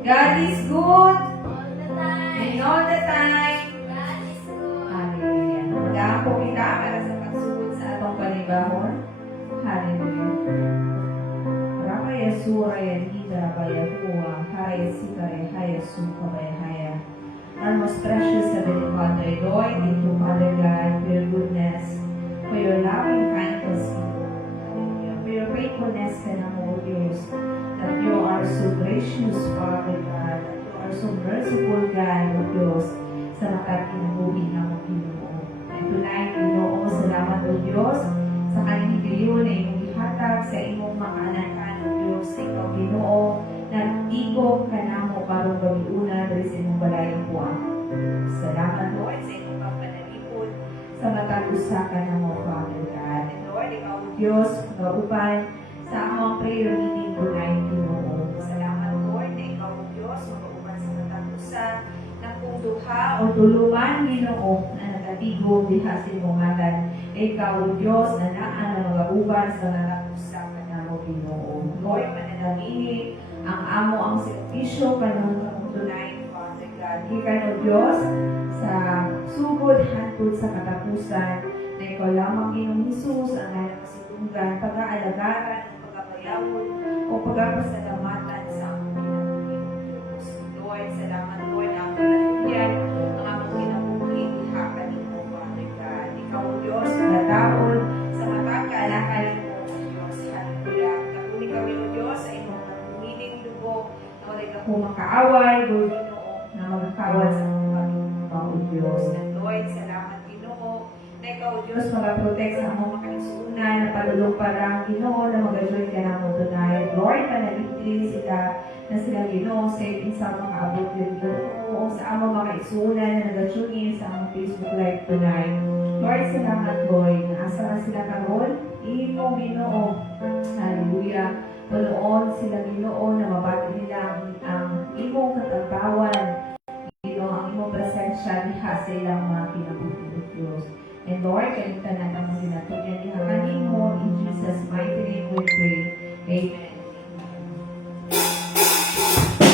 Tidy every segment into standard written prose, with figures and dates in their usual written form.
God is good. All the time. And all the time. God is good. Hallelujah. Mag-aampo kita para sa pagsugod sa atong panibahon. Hallelujah. Rapa Yasura Yanida Bayahua, Haya Sikare, Haya Suka Bayahaya. Our most precious Heavenly Father, Lord, thank you, Father God, for your goodness, for your loving kindness, hallelujah, for your faithfulness, and O Diyos, that you are so gracious, Father God, that you are so merciful, God, O Diyos, sa nakakinabuhi ng Ginoo. And tonight, Ginoo, salamat, O Diyos, sa kanyang higayon na imong ihatag sa imong mga anak, O Diyos, sa ikaw, Ginoo, nag-igog ka na mo karong gabiuna dahil sa imong balayang puwang. Salamat, Lord, sa imong pagpanalipod sa matag usa ka na mo, Father God. And Lord, ikaw, O Diyos, kauban sa among prayer meeting tonight, Ginoo. Salamat, Lord, na ikaw, O Diyos, kauban sa matag usa na kung duha o tulungan, Ginoo, na nagatigog diha sa imong ngalan. Ikaw, O Diyos, na naa na magauban sa matag usa ka na mo, Ginoo. Lord, mananamini ang amo ang servisyo kanon tonight, Father God. Gikan, O Diyos, sa sugod hantod sa katapusan na ikaw lamang Ginoong Hesus ang nakasilunggan, pag-aalagaran, pagkabayawon o pagpapasalamatan sa among kinabuhi, Diyos. Lord, salamat, Lord, ang pinatugyan ang among kinabuhi, diha kanimo, Father God. Ikaw, O Diyos, nagadaon sa matag kaalakan mo, O Diyos. Hallelujah. Kapuni kami, O Diyos, sa imong pagpumiling dugo na wala ka po makaaway, Lord, Ginoo, na magkawal sa mga pag-ibang, O Diyos. And Lord, salamat, Ginoo, na ikaw, O Diyos, mag-protect sa among makaisunan, na palulong parang, Ginoo, na mag-join ka na mo tonight. Lord, panalitili sila, na sila, Ginoo, sa isa makaabot yun, Ginoo, sa among makaisunan, na nag-tune in sa among Facebook Live tonight. Lord, salamat, Lord, na asa na sila karon, imo, Ginoo. Hallelujah. Manoon sila, Ginoo, na mabati nila ang imong katabawan, Ginoo, ang imong presensya diha sa ilang mga kinabuhi, Diyos. And Lord, kanita na ang sinatugyan diha kanimo, in Jesus' mighty name we pray. Amen. Thank you, Lord.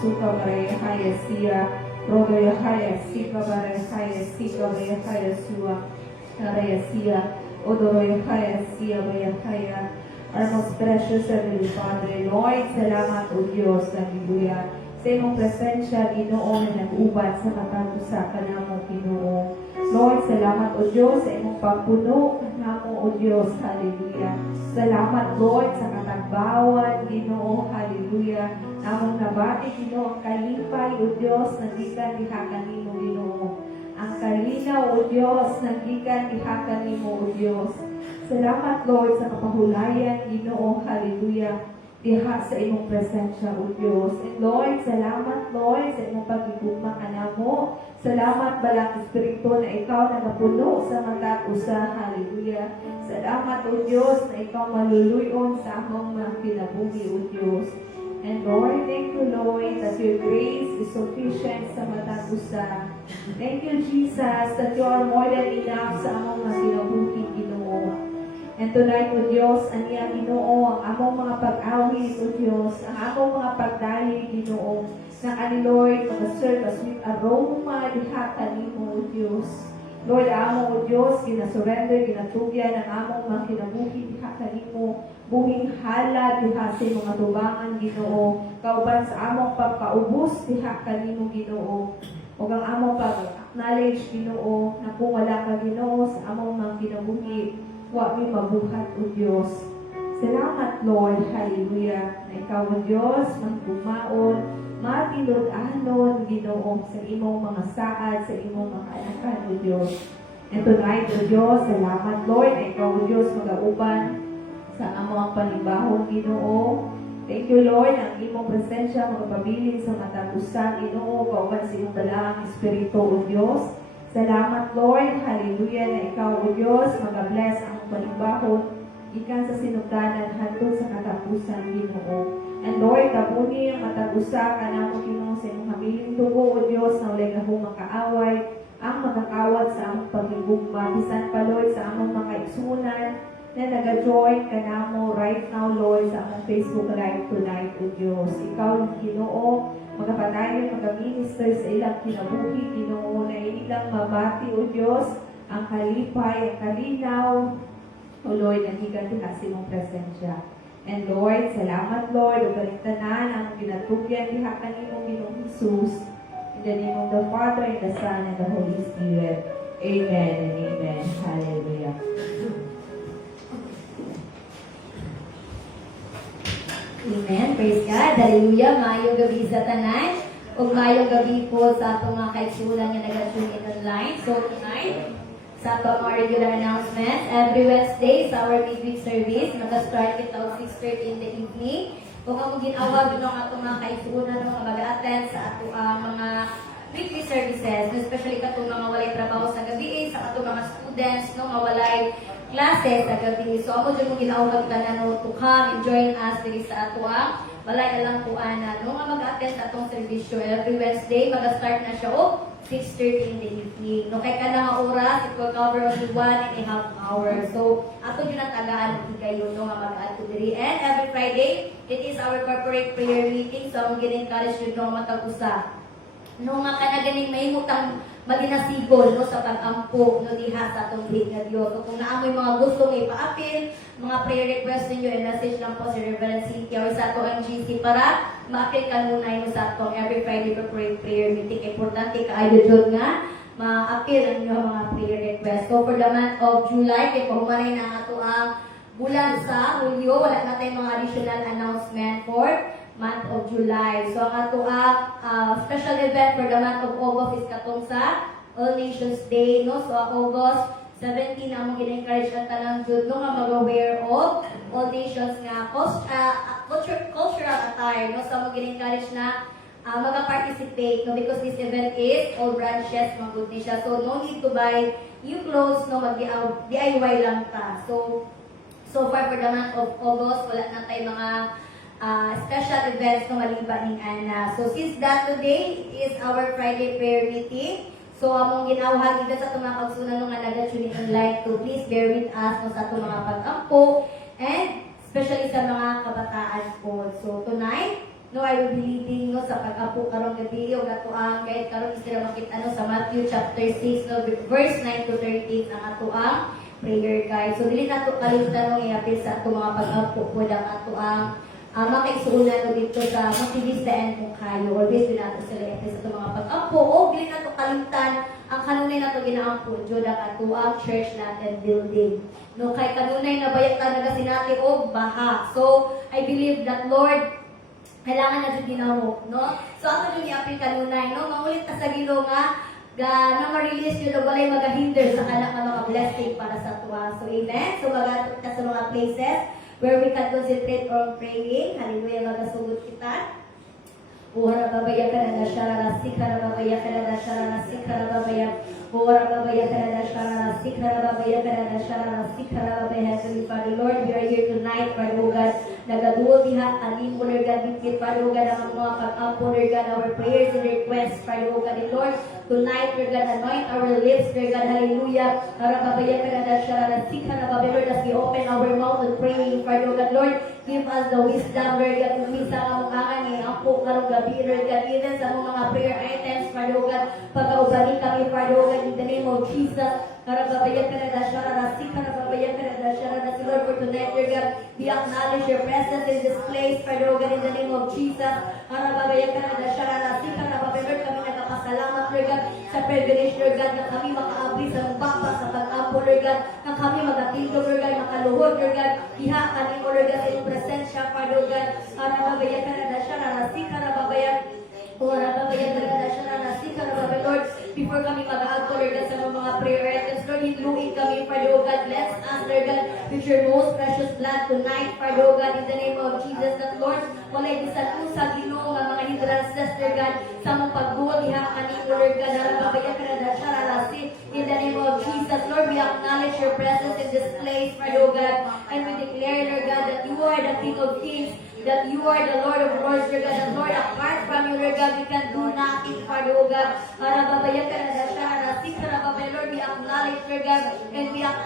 suka bare haya sia rodo ya haya sika bare haya sika bare haya sua haya sia odoro ya haya sia bare haya. Our most precious Heavenly Father, Lord, salamat o Diyos, hallelujah. Sa imong presensya, Ginoo, na nag-uban sa matang usa ka namo, Ginoo. Lord, salamat o Diyos sa imong pagpuno namo o Diyos, hallelujah. Salamat, Lord, sa katagbawan, Ginoo, hallelujah. Namong nabati, Ginoo, ang kalipay o Diyos, nagikan diha kanimo, Ginoo. Ang kalinaw o Diyos, nagikan diha kanimo o Diyos. Salamat, Lord, sa kapahulayan, Ginoo, hallelujah, diha sa imong presensya, O Diyos. And Lord, salamat, Lord, sa imong pagigugma kanamo. Salamat, balang Espiritu, na ikaw nagapuno sa mata usa, hallelujah. Salamat, O Diyos, na ikaw maluluyon sa among mga kinabuhi, O Diyos. And Lord, thank you, Lord, that your grace is sufficient sa mata usa. Thank you, Jesus, that you are more than enough sa among mga kinabuhi, Ginoo. And tonight, O Diyos, aniya, Ginoo, ang among mga pag-awit, O Diyos, ang among mga pagdali, Ginoo, na ani Lord, mag-serve as sweet aroma, diha kanimo, O Diyos. Lord, amo, O Diyos, ginasurrender, ginatugyan, ang among mga kinabuhi, diha kanimo, buhing halad, diha sa mga tubangan, Ginoo, kauban sa among pagpaubos, diha kanimo, Ginoo, o ang among pag-acknowledge, Ginoo, na kung wala ka, Ginoo, sa among mga kinabuhi, wa mi mabuhat, O Diyos. Salamat, Lord, hallelujah, na ikaw, O Diyos, magbumaon, matilod-anon, Ginoo, sa imong mga saad, sa imong mga anakan, O Diyos. And tonight, O Diyos, salamat, Lord, na ikaw, O Diyos, mag-auban sa among panibahon, Ginoo. Thank you, Lord, ang imong presensya magpabilin sa matagusan, Ginoo, kauban sa imong dalang Espiritu, O Diyos. Salamat, Lord, hallelujah, na ikaw, O Diyos, mag-bless ang panibahon, ikan sa sinugdanan, hantod sa katapusan, Ginoo. And Lord, kabuni ang matag-usa ka na mo, Ginoo, sa imong habiling dugo, O Diyos, na ulay na humakaaway, ang magkakawat sa among pagigugma, bisan pa, Lord, sa among mga igsunan, na nag-join ka na mo right now, Lord, sa among Facebook Live tonight, O Diyos. Ikaw, Ginoo, magkapatayon, mag-minister sa ilang kinabuhi, Ginoo, na ilang mabati, O Diyos, ang kalipay, ang kalinaw, O Lord, na higan diha sa imong presensya. And Lord, salamat, Lord, o kaligtanan ang ginatugyan diha kanimo, Ginoong Jesus. In the name of the Father, and the Son, and the Holy Spirit. Amen and amen. Hallelujah. Amen. Praise God. Hallelujah. Maayong gabi sa tanan. Ug maayong gabi po sa atong mga kaigsunan nga nag-tune in online. So tonight, sa atong mga regular announcements, every Wednesday sa our midweek service, nag-start kita og 6:30 in the evening. Kung ang ginawag ng atong mga kaigsunan nga mag-attend sa atong mga weekly services, especially katong mga walay trabaho sa gabi, sa atong mga students no nga walay klase sa gabi. So ako dyan mo ginawag ka na no, to come and join us diri sa ato ang balay alang kuana. No nga mag-attend sa atong servisyo every Wednesday, mag-start na siya o 6:30 in the evening. No kay ka na nga oras, it will cover only 1.5 hours. So ato yun ang tagaan kayo no nga mag-ato diri. And every Friday, it is our corporate prayer meeting. So ang gin-encourage yun no matag-usa. No nga ka na ganing mahimutang maginasigol no sa pag-ampo no diha sa atong big nga Dios. So kung naamoy mga gustong ipa-appeal, mga prayer request ninyo, i-message lang po si Reverend Cynthia or sa ato ang GC para ma-appeal ka muna yun sa atong every Friday corporate prayer meeting. Importante kaayo jud nga ma-appeal ang inyong mga prayer request. So for the month of July, kay pahumanay na ato ang bulan sa Hulyo, wala na tayong mga additional announcement for month of July. So ang ato special event for the month of August is katong sa All Nations Day, no? So August 17 among gina-encourage ang tanang jud no nga mag-aware of All Nations nga cultural attire, no? So among gina-encourage na mag-participate, no? Because this event is all branches magud ni siya. So no need to buy new clothes, no? Mag-DIY lang ta. So far for the month of August, wala na tayo mga special events na maliban ng Ana. So since that today is our Friday prayer meeting, so among ginawag dito sa itong mga pagsunan nung nag-tune in online to please bear with us no, sa itong mga pag-ampo and especially sa mga kabataan po. So tonight, No, I will be leading no sa pag-apo karong gabi o ato ang kahit karon sila makita no sa Matthew chapter 6 no verse 9 to 13 ang ato ang prayer guide. So dili nato kalimutan no iapil sa ato mga pag-apo po lang ato ang makaigsuunan no dito sa Motivista and Mungkayo. Always din nato sila iapil sa ato mga pag-apo o dili nato kalimutan ang kanunay nato ginaampo jud ang ato ang church natin building. No kay kanunay nabayat talaga sinati og baha. So I believe that Lord kailangan na din ginamok, no? So, ako din i-apil kanunay, no? Mangulit ta sa Ginoo nga, na ma-release yun, walay magahinder sa kanak ng mga blessing para sa tuwa. So, amen? So, magatot ka sa mga places where we can concentrate on praying. Hallelujah, magasugod kita. Ora babaya kana shara sikara babaya kana shara sikara babaya ora babaya kana shara sikara babaya kana shara sikara babaya. Heavenly Father, Lord, we are here tonight, Father God. Nagaduol diha aning Lord God, bigit Father God ang mga pag-ampo, Lord God, our prayers and requests, Father God, and Lord, tonight, Lord God, anoint our lips, Lord God, hallelujah. Ora babaya kana shara sikara babaya, Lord, as we open our mouth and praying, Father God, Lord, give us the wisdom, Lord God, kung minsan ang angan ampo karong gabi, Lord God, even sa mga prayer items, Father God, pagkaubani kami, Father God, in the name of Jesus. Karababaya ka na shara si karababaya ka na shara si Lord, for tonight, Lord God, we acknowledge your presence in this place, Father God, in the name of Jesus. Karababaya ka na shara si karababaya, Lord, kami nagpapasalamat, Lord God, sa privilege, Lord God, na kami makaabri sa mababa, sa pag-ampo, Lord God, na kami magatindog, Lord God, makaluhod, Lord God, iha kami, Lord God, sa iyong presensya, Father God. Karababaya ka na shara si karababaya, karababaya ka na shara si karababaya, Lord, before kami mag-aagto, Lord God, sa mga prayer items, Lord, hinluin kami, Father God, bless us, Lord God, with your most precious blood tonight, Father God, in the name of Jesus, that Lord, walay bisan sa Ginoo nga mga hindrances, Lord God, sa mong pagduol diha kanimo, Lord God, harababaya ka na shararasi, in the name of Jesus, Lord, we acknowledge your presence in this place, Father God, and we declare, Lord God, that you are the King of Kings, that you are the Lord of Lords, Lord God, and Lord, apart from you, Lord God, we can do nothing, Father God, harababaya ka na shararasi, harababaya, Lord, we acknowledge, Lord God, and we are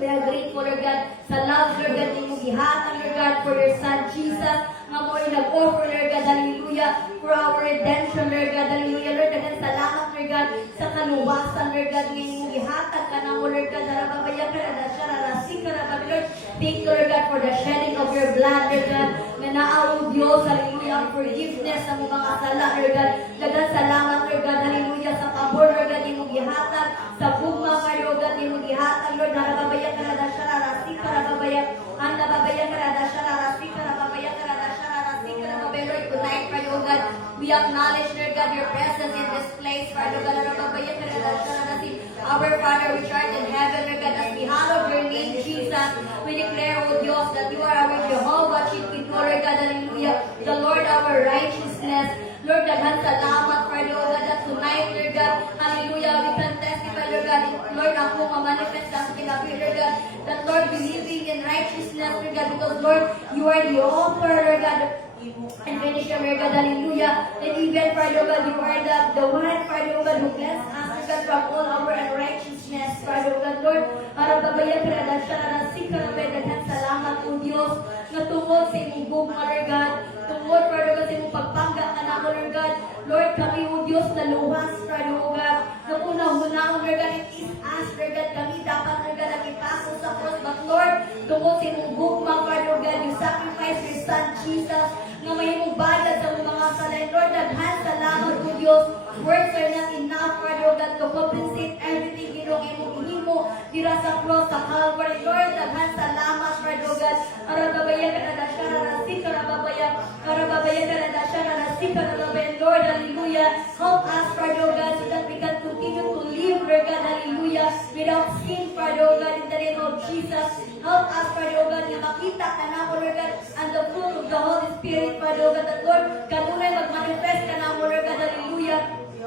grateful, Lord God, sa love, Lord God, ni mong gihatan, Lord God, for your Son, Jesus, nga mo ay nag-offer, Lord God, hallelujah, for our redemption, Lord God, hallelujah, Lord, dagan salamat, Lord God, sa kaluwasan, Lord God, ngayon mong gihatan ka na mo, Lord God, harababaya ka na shararasi, harababaya, Lord, thank you, Lord God, for the shedding of your blood, Lord God, na naaw Diyos, hallelujah, ang forgiveness sa mga sala, Lord God, dagan salamat, Lord God, hallelujah, sa pabor, Lord God, ni mong gihatan, sa bugma, Lord God, ni mong gihatan, Lord, harababaya ka na shararasi, harababaya, anda babaya ka na shararasi, harababaya ka na shararasi, harababaya, Lord, tonight, Lord God, we acknowledge, Lord God, your presence in this place, Lord God, harababaya ka na shararasi, our Father, which art in heaven, Lord God, as we hallow your name, Jesus, we declare, O Dios, that you are our Jehovah, Chief Lord God, hallelujah, the Lord our righteousness, Lord God, salamat, Lord God, that tonight, Lord God, hallelujah, we can testify, Lord God, Lord, ako ma-manifest ang kinabi, Lord God, that Lord, believing in righteousness, Lord God, because Lord, you are the author, Lord God, and finisher, Lord God, hallelujah, and even, Father God, you are the one, Father God, who bless us, Lord God, from all our unrighteousness, Father God, Lord, harababaya ka na shararasi, karabaya, dagan salamat, O Diyos, na tungod sa imong gugma, Lord God, tungod, Father God, sa imong pagpangga ka na, Lord God, Lord, kami, O Diyos, na luwas, Father God, na unang-unang, Lord God, it is us, Lord God, kami dapat, Lord God, ang ipasok sa cross, but Lord, tungod sa imong gugma, Father God, you sacrifice your Son, Jesus, nga may imong bayad sa mga salay, Lord, daghan salamat, O Diyos, words are not enough, Father God, to compensate everything ginong imong ihimo, dira sa cross, sa Calvary, Lord, daghan salamat, Father God, arababaya ka na shararasi, karababaya, karababaya ka na shararasi, karababaya, Lord, hallelujah, help us, Father God, so that we can continue to live, Lord God, hallelujah, without sin, Father God, in the name of Jesus, help us, Father God, na makita ka na, Lord God, and the fruit of the Holy Spirit, Father God, that Lord, kanunay mag-manifest ka na, Lord God, hallelujah,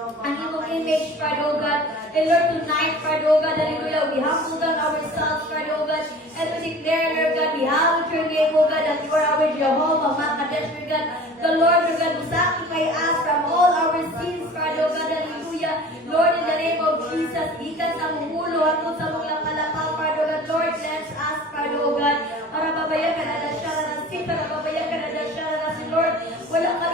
ang iyong image, Father God, and Lord, tonight, Father God, hallelujah, we humble down ourselves, Father God, and we declare, Lord God, we hallow your name, O God, that you are our Jehovah, Makadesh, Lord God, the Lord, Lord God, who sanctify us from all our sins, Father God, hallelujah, Lord, in the name of Jesus, ikan sa mulo, ako sa mga palakaw, Father God, Lord, bless us, Father God, para babayan ka na siya, para babayan ka na siya, Lord, wala ka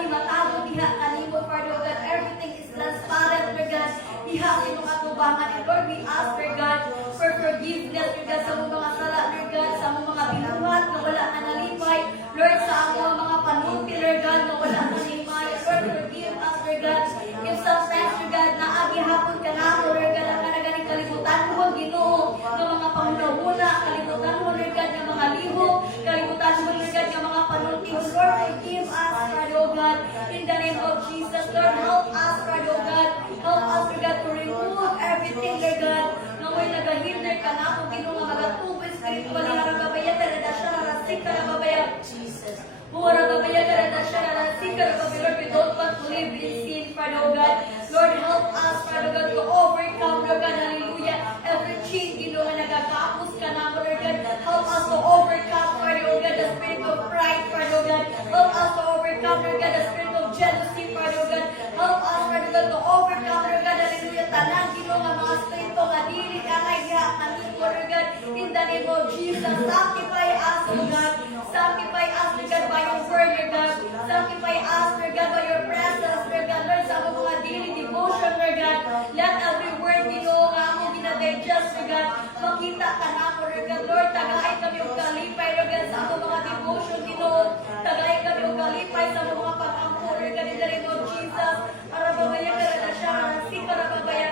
itong atubangan. And Lord, we ask, Lord God, for forgiveness, Lord God, sa mga sala, Lord God, sa mga binuhat na wala na nalipay, Lord, sa mga panunti, Lord God, na wala na nalipay. Lord, forgive us, Lord God, if sometimes, Lord God, na agihapon ka na ako, Lord God, ang kanagaling kalimutan mo, Ginoo, ng mga pangunahuna, kalimutan mo, Lord God, ng mga lihok, kalimutan mo, Lord God, ng mga panunti. Lord, forgive us, Lord, oh God, in the name of Jesus. Lord, help us, Lord, oh God, help us, Lord God, to remove everything, Lord God, na may nagahinder ka na kung Ginoo nga magatubo, spiritual, harababaya, taradasya, rasik, harababaya, Jesus. Harababaya, taradasya, rasik, harababaya, Lord, we don't want to live in sin, Lord, oh God. Lord, help us, Lord, oh God, to overcome, Lord God, hallelujah, every chain, Ginoo, nga nagagapos ka na, Lord God. Help us to overcome, Lord, oh God, the spirit of pride, Lord, oh God. Help us to overcome, Lord God, the spirit of jealousy, Lord, oh God. Help us, Lord God, to overcome, Lord God, hallelujah, tanan, Ginoo, nga mga spirito, nga dili, angay, diha, kanino, Lord God, in the name of Jesus. Sanctify us, Lord God. Sanctify us, Lord God, by your word, Lord God. Sanctify us, Lord God, by your presence, Lord God. Lord, sa among mga daily devotion, Lord God. Let every word, Ginoo, nga among ginadigest, Lord God, makita ka na ako, Lord God. Lord, tagaay kami og kalipay, Lord God, sa among mga devotion, Ginoo. Tagaay kami og kalipay sa among mga pag-ampo, Lord God, in the name of Jesus. Arababaya ka na siya, rasik, arababaya.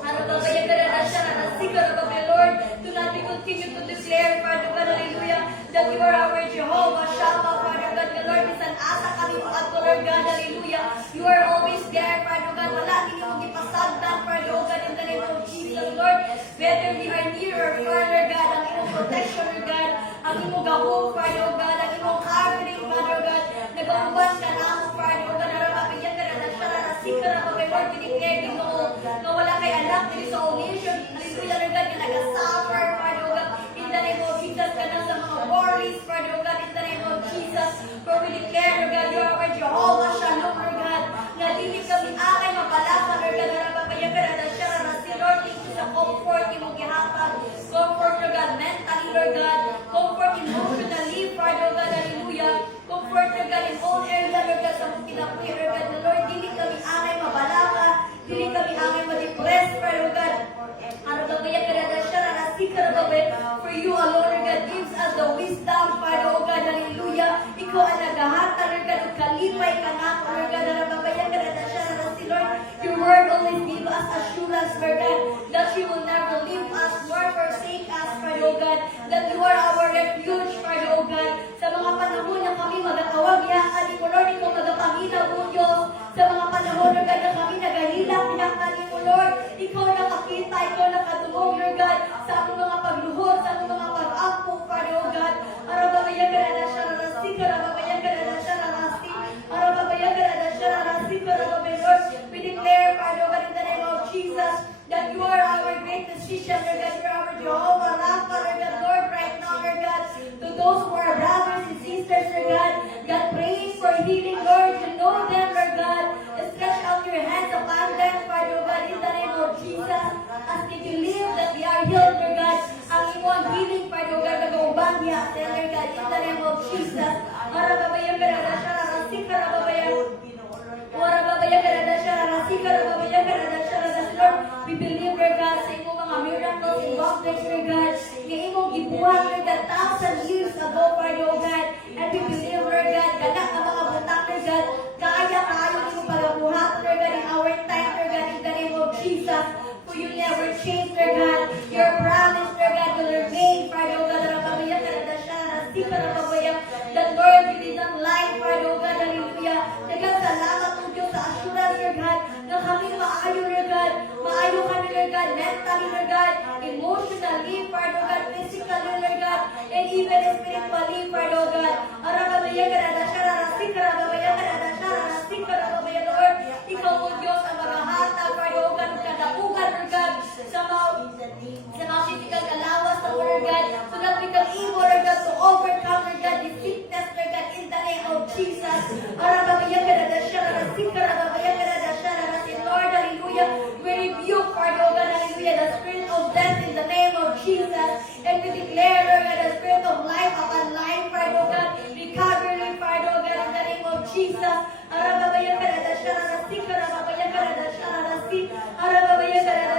Arababaya ka na siya, rasik, arababaya, Lord. Do not we continue to declare, Father God, hallelujah, that you are our Jehovah, Shammah, Father God, the Lord, bisan asa kami mo at Lord God, hallelujah. You are always there, Father God, wala din mo ipasagdan, Father God, in the name of Jesus, Lord. Whether we are near or far, Lord God, ang imong protection, Lord God, ang imong gahong, Father God, ang imong covering, Father God, nag-uban ka na ako, Father God, narababigyan ka na siya, narasik ka na kami, Lord, pinigay din mo, na wala kay anak, din sa omission, hallelujah, Lord God, na nag-suffer, Father God, in the name of Jesus, ka na sa mga worries, Father God, in the name of Jesus, for we declare, Lord God, you are our Jehovah, Shalom, Lord God, na dili kami angay mapalasa, Lord God, narababigyan ka na siya, narasik, Lord, thank you sa comfort, imong gihatag, comfort, Lord God, mentally, Lord God, comfort emotionally, Father God, hallelujah, comfort, Lord God, in all area, Lord God, sa mong kinapuhi, Lord God, na Lord, dili kami angay mabalaka, dili kami angay ma-depress, Father God, arababaya ka na siya, narasik, arababaya, for you alone, Lord God, gives us the wisdom, Father God, hallelujah, ikaw ang nagahata, Lord God, kalipay ka na, Lord God, arababaya ka na siya, narasik, Lord, your word always give us assurance, Lord God, that you will never leave us nor forsake us, Father God, that you are our refuge, Father God, sa mga panahon na kami magatawag, yakan mo, Lord, ikaw magapanginaw mo, Diyos, sa mga panahon, Lord God, na kami nagahilak, yakan mo, Lord, ikaw nakakita, ikaw nakatulong, Lord God, sa among mga pagluhod, sa among mga pag-ampo, Father God, arababaya ka na siya, narasik, arababaya ka na siya, narasik, arababaya ka na siya, narasik, arababaya, Lord, we declare, Father God, in the name of Jesus, that you are our great physician, Lord God, you are our Jehovah Rapha, Lord God, Lord, right now, Lord God, to those who are brothers and sisters, Lord God, that praying for healing, Lord, you know them, Lord God, stretch out your hands upon them, Father God, in the name of Jesus, as they believe that they are healed, Lord God, ang imong healing, Father God, nag-uban niya, Lord God, in the name of Jesus, arababaya ka na siya, rasik, arababaya, arababaya ka na siya, rasik, arababaya ka na siya, Lord, we believe, Lord God, sa imong mga miracles and wonders, Lord God, na imong gibuhat, Lord God, 1,000 years ago, Father God, and we believe, Lord God, kanak na mga butang, Lord God, kaya imong pagabuhat, Lord God, in our time, Lord God, in the name of Jesus, for you never change, Lord God, your promise, Lord God, will remain, Father God, arababaya ka na siya, rasik, arababaya, that Lord, you did not lie, Father God, hallelujah, salamat po Diyos sa assurance, Lord God, na kami maayo, Lord God, maayo kami, Lord God, mentally, Lord God, emotionally, Father God, physically, Lord God, and even spiritually, Father God, arababaya ka na siya, rasik, arababaya ka na siya, rasik, arababaya, Lord, ikaw po Diyos ang maghahatag, Father God, kadapugan, Lord God, sa mga physical kalawas, Lord God, so that we can able, Lord God, to overcome, Lord God, the sickness, Lord God, in the name of Jesus, arababaya ka na siya, rasik, arababaya ka na siya, rasik, Lord, hallelujah, we rebuke, Father God, hallelujah, the spirit of death in the name of Jesus, and we declare, Lord God, the spirit of life upon life, Father God, recovery, Father God, in the name of Jesus, arababaya ka na siya, rasik, arababaya ka na siya, rasik, arababaya ka na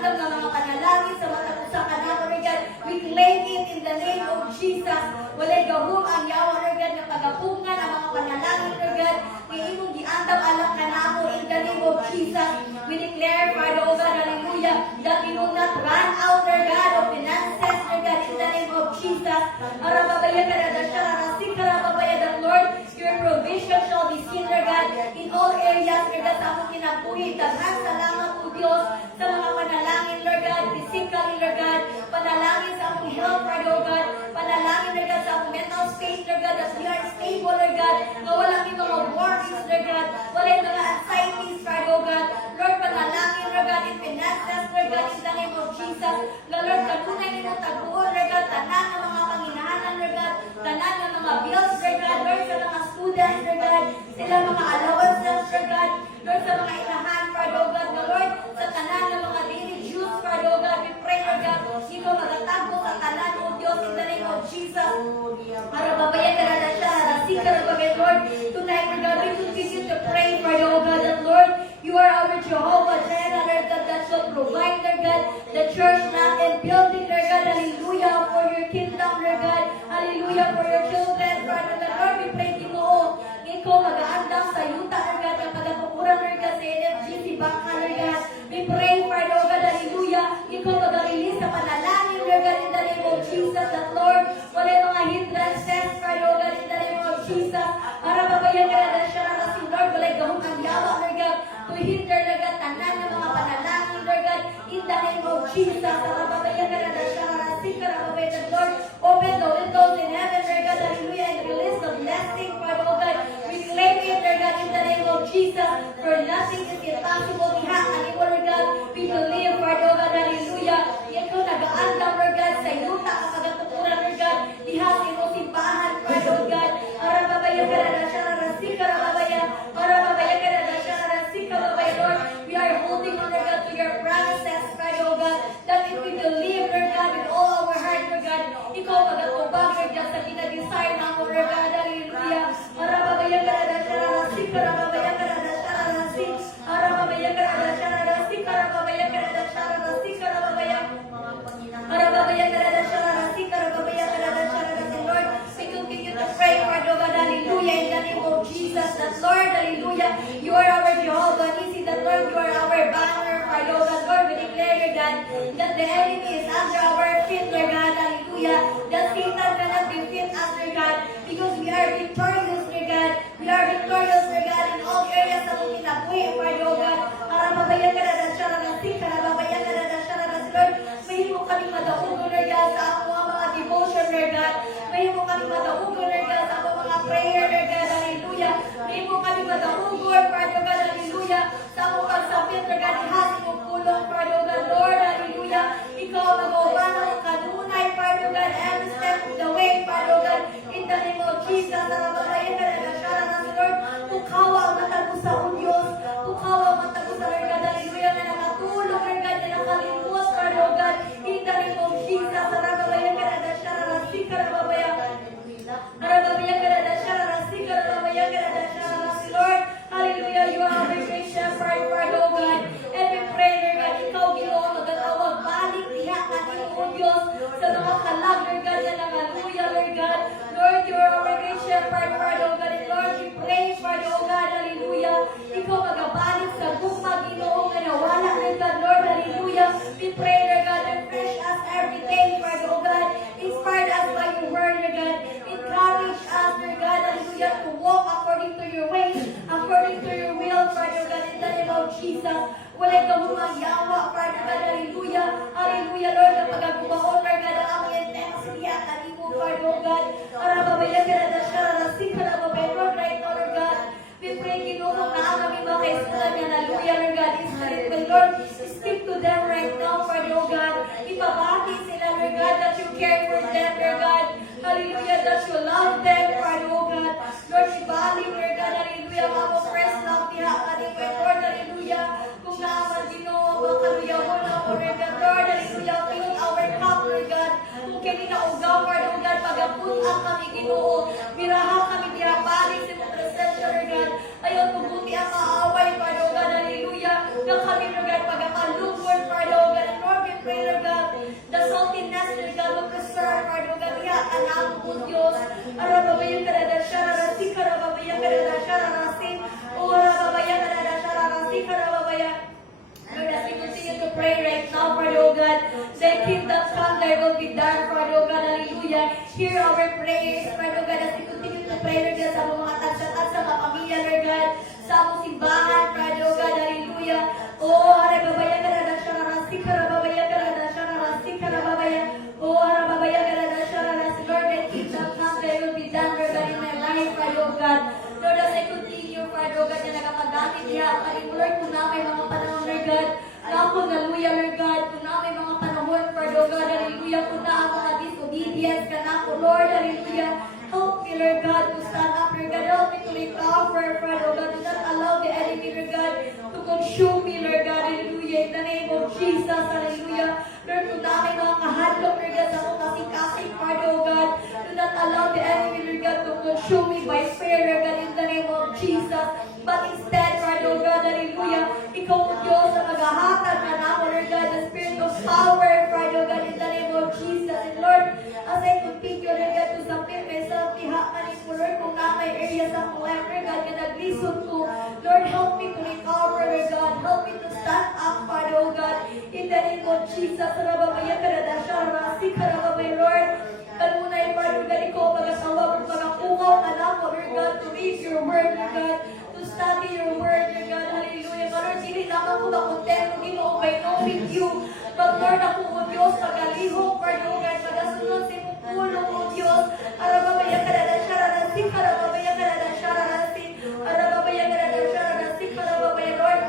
giandam ng mga panalangin sa matag usa ka namo, Lord God. We claim it in the name of Jesus. Walay gahum ang yawa, Lord God, na pagapungan ang mga panalangin, Lord God. Kay imong giandam alam ka namo in the name of Jesus. We declare, Father, O God, hallelujah, that we will not run out, Lord God, of finances, Lord God, in the name of Jesus. Arababaya ka na dasya, rasik ka rababaya ng Lord, your provision shall be seen, Lord God, in all areas, Lord God, sa among kinabuhi. Daghan salamat po, Diyos, sa mga panalangin, Lord God, physically, Lord God, panalangin sa among health, Father, O God, panalangin, Lord God, sa among mental state, Lord God, that we are stable, Lord God, na walang yung mga worries, Lord God, walang mga anxieties, Father, O God, Lord, panalangin, Lord God, in finances, Lord God, in the name of Jesus, na Lord, kanunay nimo taguon, Lord God, tanan ng mga panginahanan, Lord God, tanan ng mga bills, Lord God, Lord, sa mga students, Lord God, sila mga allowances, Lord God, Lord, sa mga inahan, Father, O God, na Lord, sa tanan ng mga daily dues, Father, O God, we pray, Lord God, ikaw magatago sa tanan, O Diyos, in the name of Jesus. Arababayan ka na siya, rasik ka na bagay, Lord. Tonight, Lord God, we continue to pray, Father, O God, that Lord, you are our Jehovah Jireh, Lord God, that shall provide, Lord God, the church land and building, Lord God, hallelujah, for your kingdom, Lord God, hallelujah, for your children, Father, God, Lord, we pray, Ginoo, ikaw mag-aandam sa yuta, Lord God, ng pagkakukuran, Lord God, sa NFGC Bangka, Lord God, we pray, Father, O God, hallelujah, ikaw mag-release sa panalangin, Lord God, in the name of Jesus, that Lord, wala mga hindrances, Father, O God, in the name of Jesus, arababayan ka na siya, si Lord, wala gahong ang yawa, Lord God, to hinder, Lord God, tanan ng mga panalangin, Lord God, in the name of Jesus, arababayan ka na siya, si karababayan, Lord, open the windows in heaven, Lord God, hallelujah, and release the blessing, Father, O God, we claim it, Lord God, in the name of Jesus, for nothing is impossible, diha, ani mo, Lord God, we believe, Father, O God, hallelujah, ikaw nag-aandam, Lord God, sa yuta, kapagatuturan, Lord God, diha, sa imong simbahan, Father, O God, arababayan ka na siya, si karababayan, arababayan ka na siya, si karababayan, Lord, we are holding on, Lord God, to your promises, Father, O God, that if we believe, Lord God, with all our heart, Lord God, ikaw magatubag, Lord God, sa kinadesire na mo, Lord God, hallelujah, arababayan ka na siya, si karababayan ka na siya, si arababayan ka na siya, si karababayan ka na siya, si karababayan, arababayan ka na siya, si karababayan ka na siya, Lord, we continue to pray, Father, God, hallelujah, in the name of Jesus, that Lord, hallelujah, you are our Jehovah Nissi, that Lord, you are our banner, Father, God, Lord, we declare, Lord God, that the enemy is under our feet, Lord God, hallelujah, that Satan cannot defeat us, Lord God, because we are victorious, Lord God, we are victorious, Lord God, in all areas of our kinabuhi, Father, God, arababayan ka na siya, arababayan ka na siya, Lord, may mo kami madaungo, Lord God, sa among mga devotion, Lord God, may mo kami madaungo, Lord God, sa among mga prayer, Lord God, hallelujah, may mo kami madaungo, Father God, hallelujah, sa among pagsapit, Lord God, ihasi mo pulong, Father God, Lord, hallelujah, ikaw mag-uban ng kanunay, Father God, every step of the way, Father God, in the name of Jesus, arababayan ka na siya, Lord, tukawa ang matago sa Diyos, tukawa ang matago sa Lord God, hallelujah, na nakatulong, Lord God, na nakalimos, Father God, in the name of Jesus, arababayan ka na siya, si karababayan, arababayan ka na siya, si karababayan ka na siya, Lord, hallelujah, you are our great shepherd, Father God, and we pray, Lord God, ikaw, Ginoo, magatawag, balik, diha, kanino, O Diyos, sa mga kalag, Lord God, na hallelujah, Lord God, Lord, you are our great shepherd, Father God, and Lord, we pray, Father God, hallelujah, ikaw magabalik sa gugma, Ginoo, na nawala, Lord God, Lord, hallelujah, we pray, Lord God, refresh us every day, Father God, inspire us by your word, Lord God, encourage us, Lord God, hallelujah, to walk according to your ways, according to your will, Father God, in the name of Jesus, wala ka mong yawa, Father God, hallelujah, hallelujah, Lord, na pagagumahon, Lord God, ang aming intensity at kanimo, Father God, arababayan ka na siya, rasik ka na babayan, Lord, right now, Lord God, we pray, Ginoo, kung na ang aming mga kaisulan niya, hallelujah, Lord God, in spirit, but Lord, speak to them right now, Father God, ipabati sila, Lord God, that you care for them, Lord God, hallelujah, that you love them, Father God, Lord, ibalik, Lord God, hallelujah, mga press love niya, kanimo, Lord, hallelujah, kung naaman, Ginoo, mga kaluyahon na mo, Lord God, Lord, hallelujah, fill our cup, Lord God, kung kini na ugaw, Father God, pagapun ang kami, Ginoo, biraha kami, balik sa mga presensya, Lord God, ayaw tubuti ang maaway, Father God, hallelujah, na kami, Lord God, pagakalugod, Father God, anak mo, Diyos. Arababayan ka na shararasi, karababayan ka na shararasi. O arababayan ka na shararasi, karababayan. Lord, as we continue to pray right now, Father, oh God, thy kingdom come, thy will be done, Father, oh God, hallelujah. Hear our prayers, Father, oh God, as we continue to pray, Lord God, sa mga tagsyatat sa mga pamilya, Lord God, sa among simbahan, Father, oh God, hallelujah. Oh, harababaya ka na shararasi, karababaya ka na shararasi, karababaya. Oh, harababaya ka na shararasi, Lord, thy kingdom come, thy will be done, Lord God, in my life, Father, oh God. Lord, as I continue, Father, oh God, na nakapagamit niya, Lord, kung na may mga panahon, Lord God, ako, hallelujah, Lord God, kung na may mga panahon, Father, oh God, hallelujah, kung na ang mga disobedience ka na ako, Lord, hallelujah, help me, Lord God, to stand up, Lord God, help me to recover, Father, oh God, do not allow the enemy, Lord God, to consume me, Lord God, hallelujah, in the name of Jesus, hallelujah, Lord, kung na may mga kahadlok, Lord God, sa akong kasing-kasing, Father, oh God, do not allow the enemy, Lord God, to consume me by fear, Lord God, in the name of Jesus, but instead, Father, oh God, hallelujah, ikaw po Diyos na maghahatag na naman, Lord God, the spirit of power, Father, oh God, in the name of Jesus, and Lord, as I continue, Lord God, to submit myself, ihakanin mo, Lord, kung na may areas of my life, Lord God, na nag-listen to, Lord, help me to recover, Lord God, help me to stand up, Father, oh God, in the name of Jesus, Rababaya, Karadasha, Rasi, Karababay, Lord, kanunay, Father, God, ikaw, mag-asawa, mag-akukaw, alam mo, Lord God, to read your word, Lord God, to study your word, Lord God, hallelujah, Lord, hindi naman ko makontento, Ginoo, by knowing you, but Lord, ako, O Diyos, magalihok, Father, oh God, magasunod sa imong pulong, O Diyos, Arababaya, Karadasha, Rasi, Karababaya, Karadasha, Rasi, Arababaya, Karadasha, Rasi, Karababaya, Lord,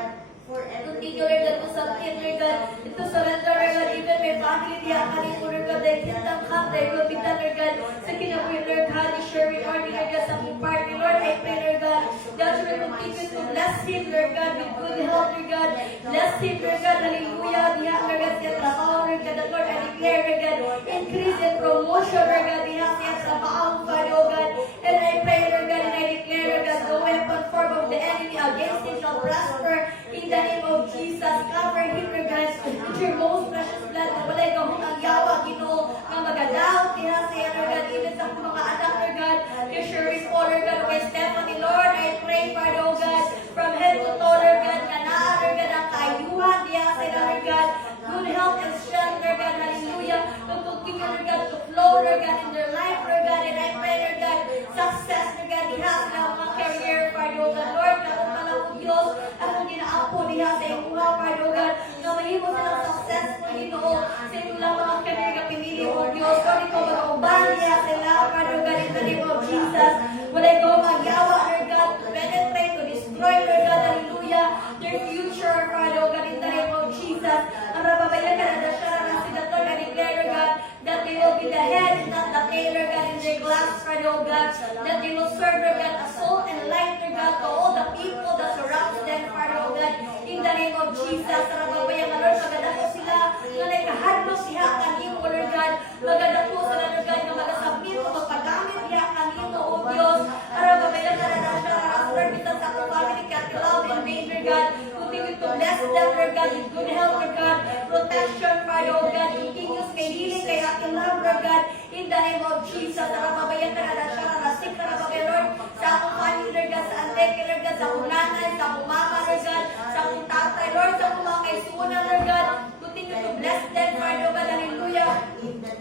continue, Lord God, to submit, Lord God, to surrender, Lord God, even my family, the akanin mo, Lord God, thy kingdom come, thy will be done, Lord God, sa kinabuhi, Lord God, share with Lord, Lord God, sa aming party, Lord, I pray, Lord God, that you will continue to bless him, Lord God, with good health, Lord God, bless him, Lord God, hallelujah, diha, Lord God, siya trabaho, Lord God, that Lord, I declare, Lord God, increase and promotion, Lord God, diha, siya trabaho, Father, oh God, and I pray, Lord God, and I declare, Lord God, no weapon form of the enemy against him shall prosper, in the name of Jesus, cover him, Lord God, with your most precious blood, na walay kahong ang yawa, Ginoo, nga magadaw, diha, siya, Lord God, even sa mga anak, Lord God, kay Sherry Paul, Lord God, kay Stephanie, Lord, I pray, Father, oh God, from head to toe, Lord God, kanaan, Lord God, ang kayuhan, diha, siya, Lord God, good health and strength, Lord God, hallelujah, to continue, Lord God, to flow, Lord God, in their life, Lord God, and I pray, Lord God, success, Lord God, diha, sa mga career, Father, oh God, Lord, na kung malawag Diyos, akong ginaapo, diha, sa iyong mga, Father, oh God, na mahimo silang successful, Ginoo, sa iyong lang mga career ka pinili mo, Diyos, Lord, ikaw mag-aubal, diha, sila, Father, oh God, in the name of Jesus, walay ko magyawa, Lord God, to penetrate, to destroy, Lord God, hallelujah, their future, Father, oh God, in the name of Jesus, ang rababaya ka na siya, na sila, Lord, I declare, Lord God, that they will be the head and not the tail, Lord God, in their glass, Father, oh God, that they will serve, Lord God, as salt and light, Lord God, to all the people that surround them, Father, oh God, in the name of Jesus, ang rababaya ka, Lord, magadako sila, nga kahadlo siya kanimo, Lord God, magadako sila, Lord God, nga magasabit, magpagamit siya kanimo, O Diyos, ang rababaya ka na siya, Lord, bisan sa akong family, Kat Cloud and Main, Lord God, continue to bless them, Lord God, with good health, Lord God, protection, Father, oh God, continuous kay healing, kay ating love, Lord God, in the name of Jesus, narababayan ka na siya, narasik ka na bagay, Lord, sa akong family, Lord God, sa anteke, Lord God, sa akong nanay, sa akong mama, Lord God, sa akong tatay, Lord, sa akong mga kaisunan, Lord God, continue to bless them, Father, oh God, hallelujah,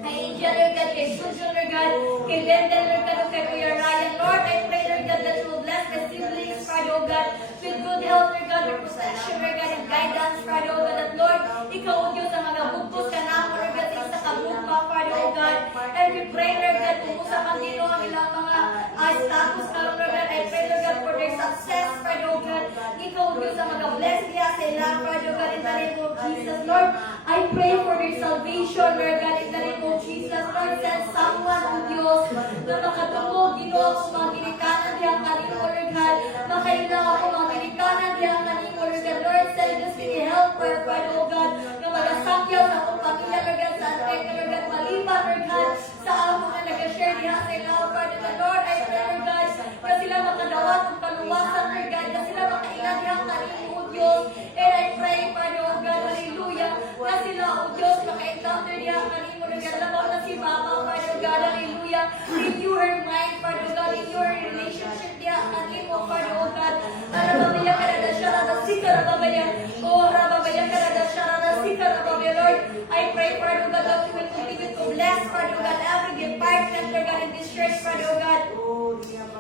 kay Angel, Lord God, kay Susan, Lord God, kay Bendel, Lord God, kay Kuya Ryan, Lord, I pray, Lord God, that you will bless the siblings, Father, oh God, with good health, Lord God, with protection, Lord God, and guidance, Father, oh God, that Lord, ikaw, O Diyos, ang magabugtos ka na mo, Lord God, sa isa kabugma, Father, oh God, and we pray, Lord God, kung sa Panginoon, ang ilang mga status na, Lord God, I pray, Lord God, for their success, Father, oh God, ikaw, O Diyos, ang mag-bless niya sa ilang, Father, oh God, in the name of Jesus, Lord, I pray for their salvation, Lord God, in the name of Jesus, Lord, send someone, O Diyos, na makatulog, Ginoo, kung mga ginikanan niya ang kanimo, Lord God, makailang ako mga ginikanan niya ang kanimo, Lord God, Lord, send destiny helper, Father, oh God, na magasakyaw sa akong pamilya, Lord God, sa ating, Lord God, maliban, Lord God, sa among na nag-share niya sa ilang, Father, the Lord, I pray, Lord God, na sila makadawat ng kaluwasan, Lord God, na sila makailan niya ang kanimo, O Diyos, and I pray, Father, oh God, hallelujah, na sila, O Diyos, maka-encounter niya ang kanimo, Lord God, labaw na si Mama, Father, oh God, hallelujah, Rababaya. Oh, Rababaya, Karada, Sharada, Sika, Rababaya, Lord. I pray, Father God, that you will continue to bless, Father God, every department, Lord God, in this church, Father God.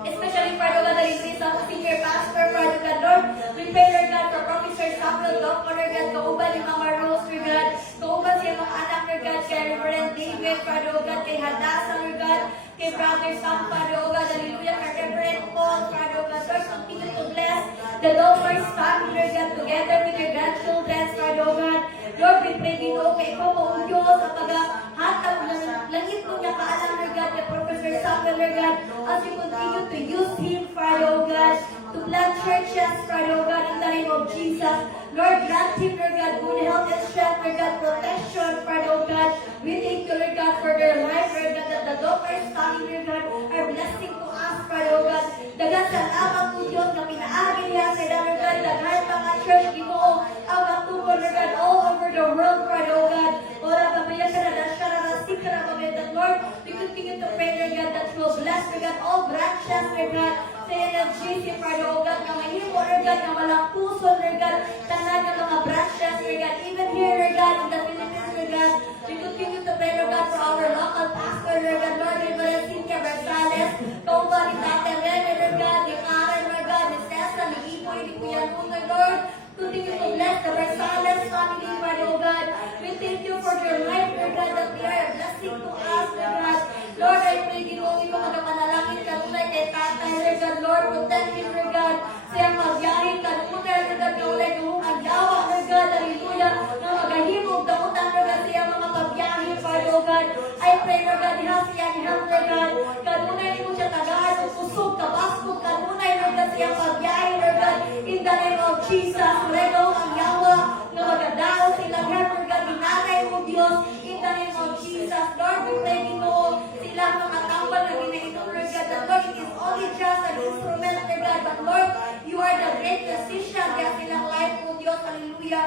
Especially, Father God, that is sa senior pastor, Father God, Lord. We pray, Lord God, for Professor Samuel, Dr. Lord God, kauban yung mga Rose, Lord God. Kauban siya mga anak, Lord God, kay Reverend David, Father God, kay Hadassah, Lord God, kay Brother Sam, Father God, hallelujah, kay Reverend Paul, Father God, Lord, continue to bless the Lord's family, Lord God, together with your grandchildren, Father God. Lord, we pray, Ginoo, kay ikaw po, Diyos, sa paghatag ng langit mo niya kaalam, Lord God, kay Professor Samuel, Lord God, as you continue to use him, Father God, to plant churches, Father God, in the name of Jesus. Lord, grant him, Lord God, good health and strength, Lord God, protection, Father God. We thank you, Lord God, for their life, Lord God, that the doctors coming, Lord God, are blessing to us, Father God. Dagan sa lamang po, Diyos, na pinaagi niya sa Lord God, dagan mga church, Ginoo, ang matuko, Lord God, all over the world, Father God. Ora, babaya ka na, Sharara, Sikara, babaya, that Lord, we continue to pray, Lord God, that you will bless, Lord God, all branches, Lord God, sa NFGC, Father God, na mahimo, Lord God, na walang puso, Lord God, tanan ng mga branches, Lord God, even here, Lord God, in the Philippines, Lord God, we continue to pray, Lord God, for our local pastor, Lord God, Lord, in Cynthia Barsales, kauba ni Tate Rene, Lord God, ni Karen, Lord God, ni Cesar, ni Ipoy, ni Kuya Lunay, Lord, continue to bless the Barsales family, Father God. We thank you for your life, Lord God, that we are a blessing to us, Lord God. Lord, I pray, Ginoo, ikaw magapanalangin ka nunay kay Tatay, Lord God, Lord, protect him, Lord God, siya magyahin ka nunay, Lord God, na ulay kung agyawa, Lord God, hallelujah, na magahimog, damutan, Lord God, siya mga pagyahin, Father God. I pray, Lord God, diha siya ni Lord God, kanunay mo siya tagahan, usog, kabaskog, kanunay, Lord God, siya pagyahin, Lord God, in the name of Jesus, Lord, ang yawa, na magadaw silang Lord God, inanay mo, Diyos, in the name of Jesus, Lord, we pray, Ginoo, silang mga tambal na ginainom, Lord God, that Lord, it is only just an instrument, Lord God, but Lord, you are the great physician, kaya silang life mo, Diyos, hallelujah.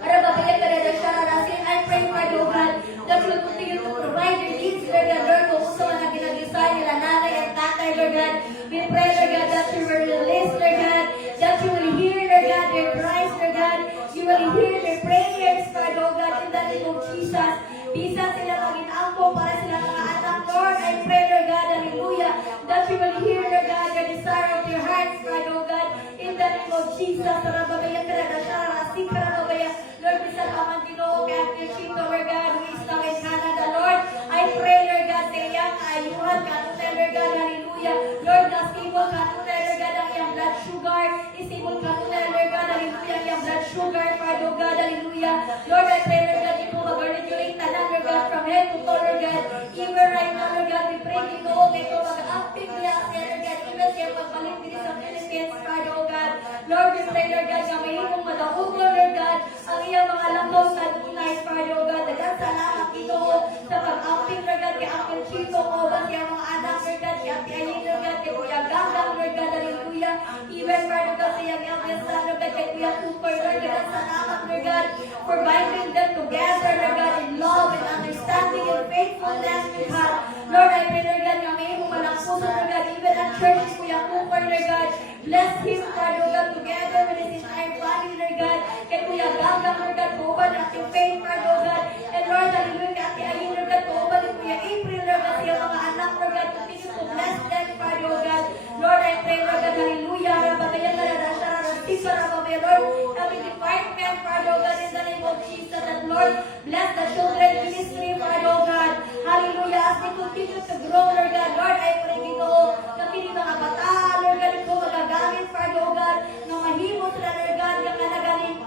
Para babaya ka na siya, Rasin, I pray, Father God, that you will continue to provide your needs, Lord God, Lord, kung gusto man na ginag-design nila nanay at tatay, Lord God, we pray, Lord God, that you will release, Lord God, that you will hear, Lord God, their cries, Lord God, you will hear their prayers, Father God, in the name of Jesus. Bisa sila mag-inampo para sila mga anak, Lord, I pray, Lord God, hallelujah, that you will hear, Lord God, the desire of your hearts, Father God, in the name of Jesus. Rababaya ka na siya, Rasika, Rababaya, Lord, bisa naman Ginoo, kay Ate Chito, Lord God, who is now in Canada, Lord, I pray, Lord God, sa iyang ayuhan, kanunay, Lord God, hallelujah, Lord, na-stable kanunay, Lord God, ang iyang blood sugar, istable kanunay, Lord God, hallelujah, ang iyang blood sugar, Father God, hallelujah, Lord, I pray, Lord God, ito mag-regulate tanan, Lord God, from head to toe, Lord God, even right now, Lord God, we pray, Ginoo, ito mag-active niya, Lord God, even siya pagpalit din sa Philippines, Father God, Lord, we pray, Lord God, na may itong madahugol, Lord God, ang iyang mga langaw sa tunay, Father God, dagan salamat, Ginoo, sa pag-active, Lord God, kay Uncle Chito, o ba siya mga anak, Lord God, kay Ate Ayin, Lord God, kay Kuya Ganggang, Lord God, hallelujah, even, Father God, sa iyang eldest son, Lord God, kay Kuya Cooper, Lord God, salamat, Lord God, for binding them together, Lord God, in love and understanding and faithfulness, Lord God. Lord, I pray, Lord God, na may mong walang puso, Lord God, even at church, Kuya Cooper, Lord God, bless him, Father God, together with his entire family, Lord God, kay Kuya Ganggang, Lord God, kuuban at yung faith, Father God, and Lord, hallelujah, kay Ate Ayin, Lord God, kuuban ni Kuya April, Lord God, siya mga anak, Lord God, continue to bless them, Father God. Lord, I pray, Lord God, hallelujah, Rababaya, Rasika, Rababaya, Lord, every department, Father God, in the name of Jesus, and Lord, bless the children ministry, Father God, hallelujah, as they continue to grow, Lord God, Lord, I pray, Ginoo, na pili mga bata, Lord God, ito magagamit, Father God, na mahimo sila, Lord God, na kanagaling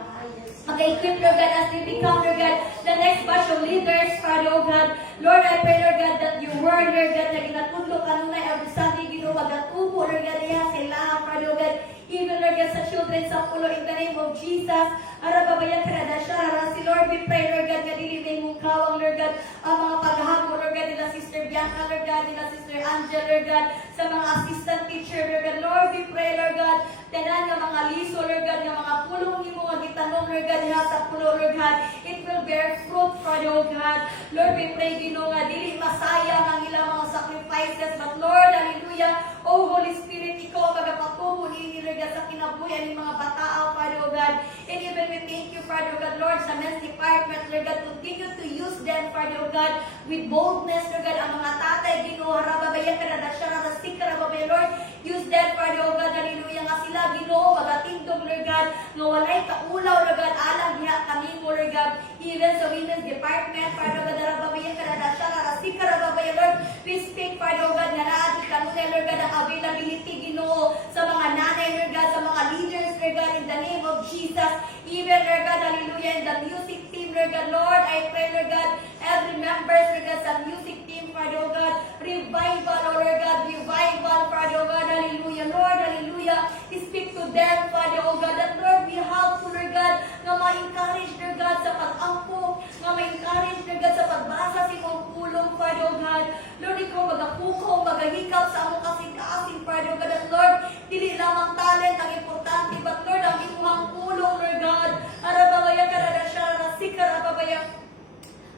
mag-equip, Lord God, as they become, Lord God, the next batch of leaders, Father God. Lord, I pray, Lord God, that your word, Lord God, na ginatudlo kanunay every Sunday, Ginoo, magatubo, Lord God, diha sila, Father God, even, Lord God, sa children sa pulo, in the name of Jesus, Arababaya Krada Shara, si Lord, we pray, Lord God, na dilibay mong kawang, Lord God, ang mga paghahabo, Lord God, nila Sister Bianca, Lord God, nila Sister Angel, Lord God, sa mga assistant teacher, Lord God, Lord, we pray, Lord God, tanan nga mga liso, Lord God, nga mga pulong ni mo, nga gitanong, Lord God, diha sa pulo, Lord God, it will bear fruit, Father, oh God. Lord, we pray, Ginoo, nga dili masayang ang ilang mga sacrifices, but Lord, hallelujah, oh Holy Spirit, ikaw ang magapatubo ini, Lord God, sa kinabuhi ng mga bata, Father God. And even we thank you, Father God, Lord, sa men's department, Lord God, continue to use them, Father God, with boldness, Lord God, ang mga tatay, Ginoo, harababayan ka na dasya, rasik ka rababayan, Lord, use them, Father God, hallelujah, nga sila, Ginoo, magatindog, Lord God, nga walay kaulaw, Lord God, alam diha kami mo, Lord God, even sa women's department, Father God, harababayan ka na dasya, rasik ka rababayan, Lord, we speak, Father God, nga naati kanunay, Lord God, ang availability, Ginoo, sa mga nanay, Lord God, sa mga leaders, Lord God, in the name of Jesus, even, Lord God, hallelujah, in the music team, Lord God, Lord, I pray, Lord God, every members, Lord God, sa music team, Father God, revival, oh Lord God, revival, Father God, hallelujah, Lord, hallelujah, speak to them, Father, oh God, that Lord, we help to, Lord God, nga ma-encourage, Lord God, sa pag-angko, nga ma-encourage, Lord God, sa pagbasa sa imong pulong, Father, oh God, Lord, ikaw magapukaw, magahikaw sa among kasing-kasing, Father, oh God, at Lord, dili lamang talent ang importante, but Lord, ang imong pulong, Lord God, arababaya karadasya, rasika, arababaya,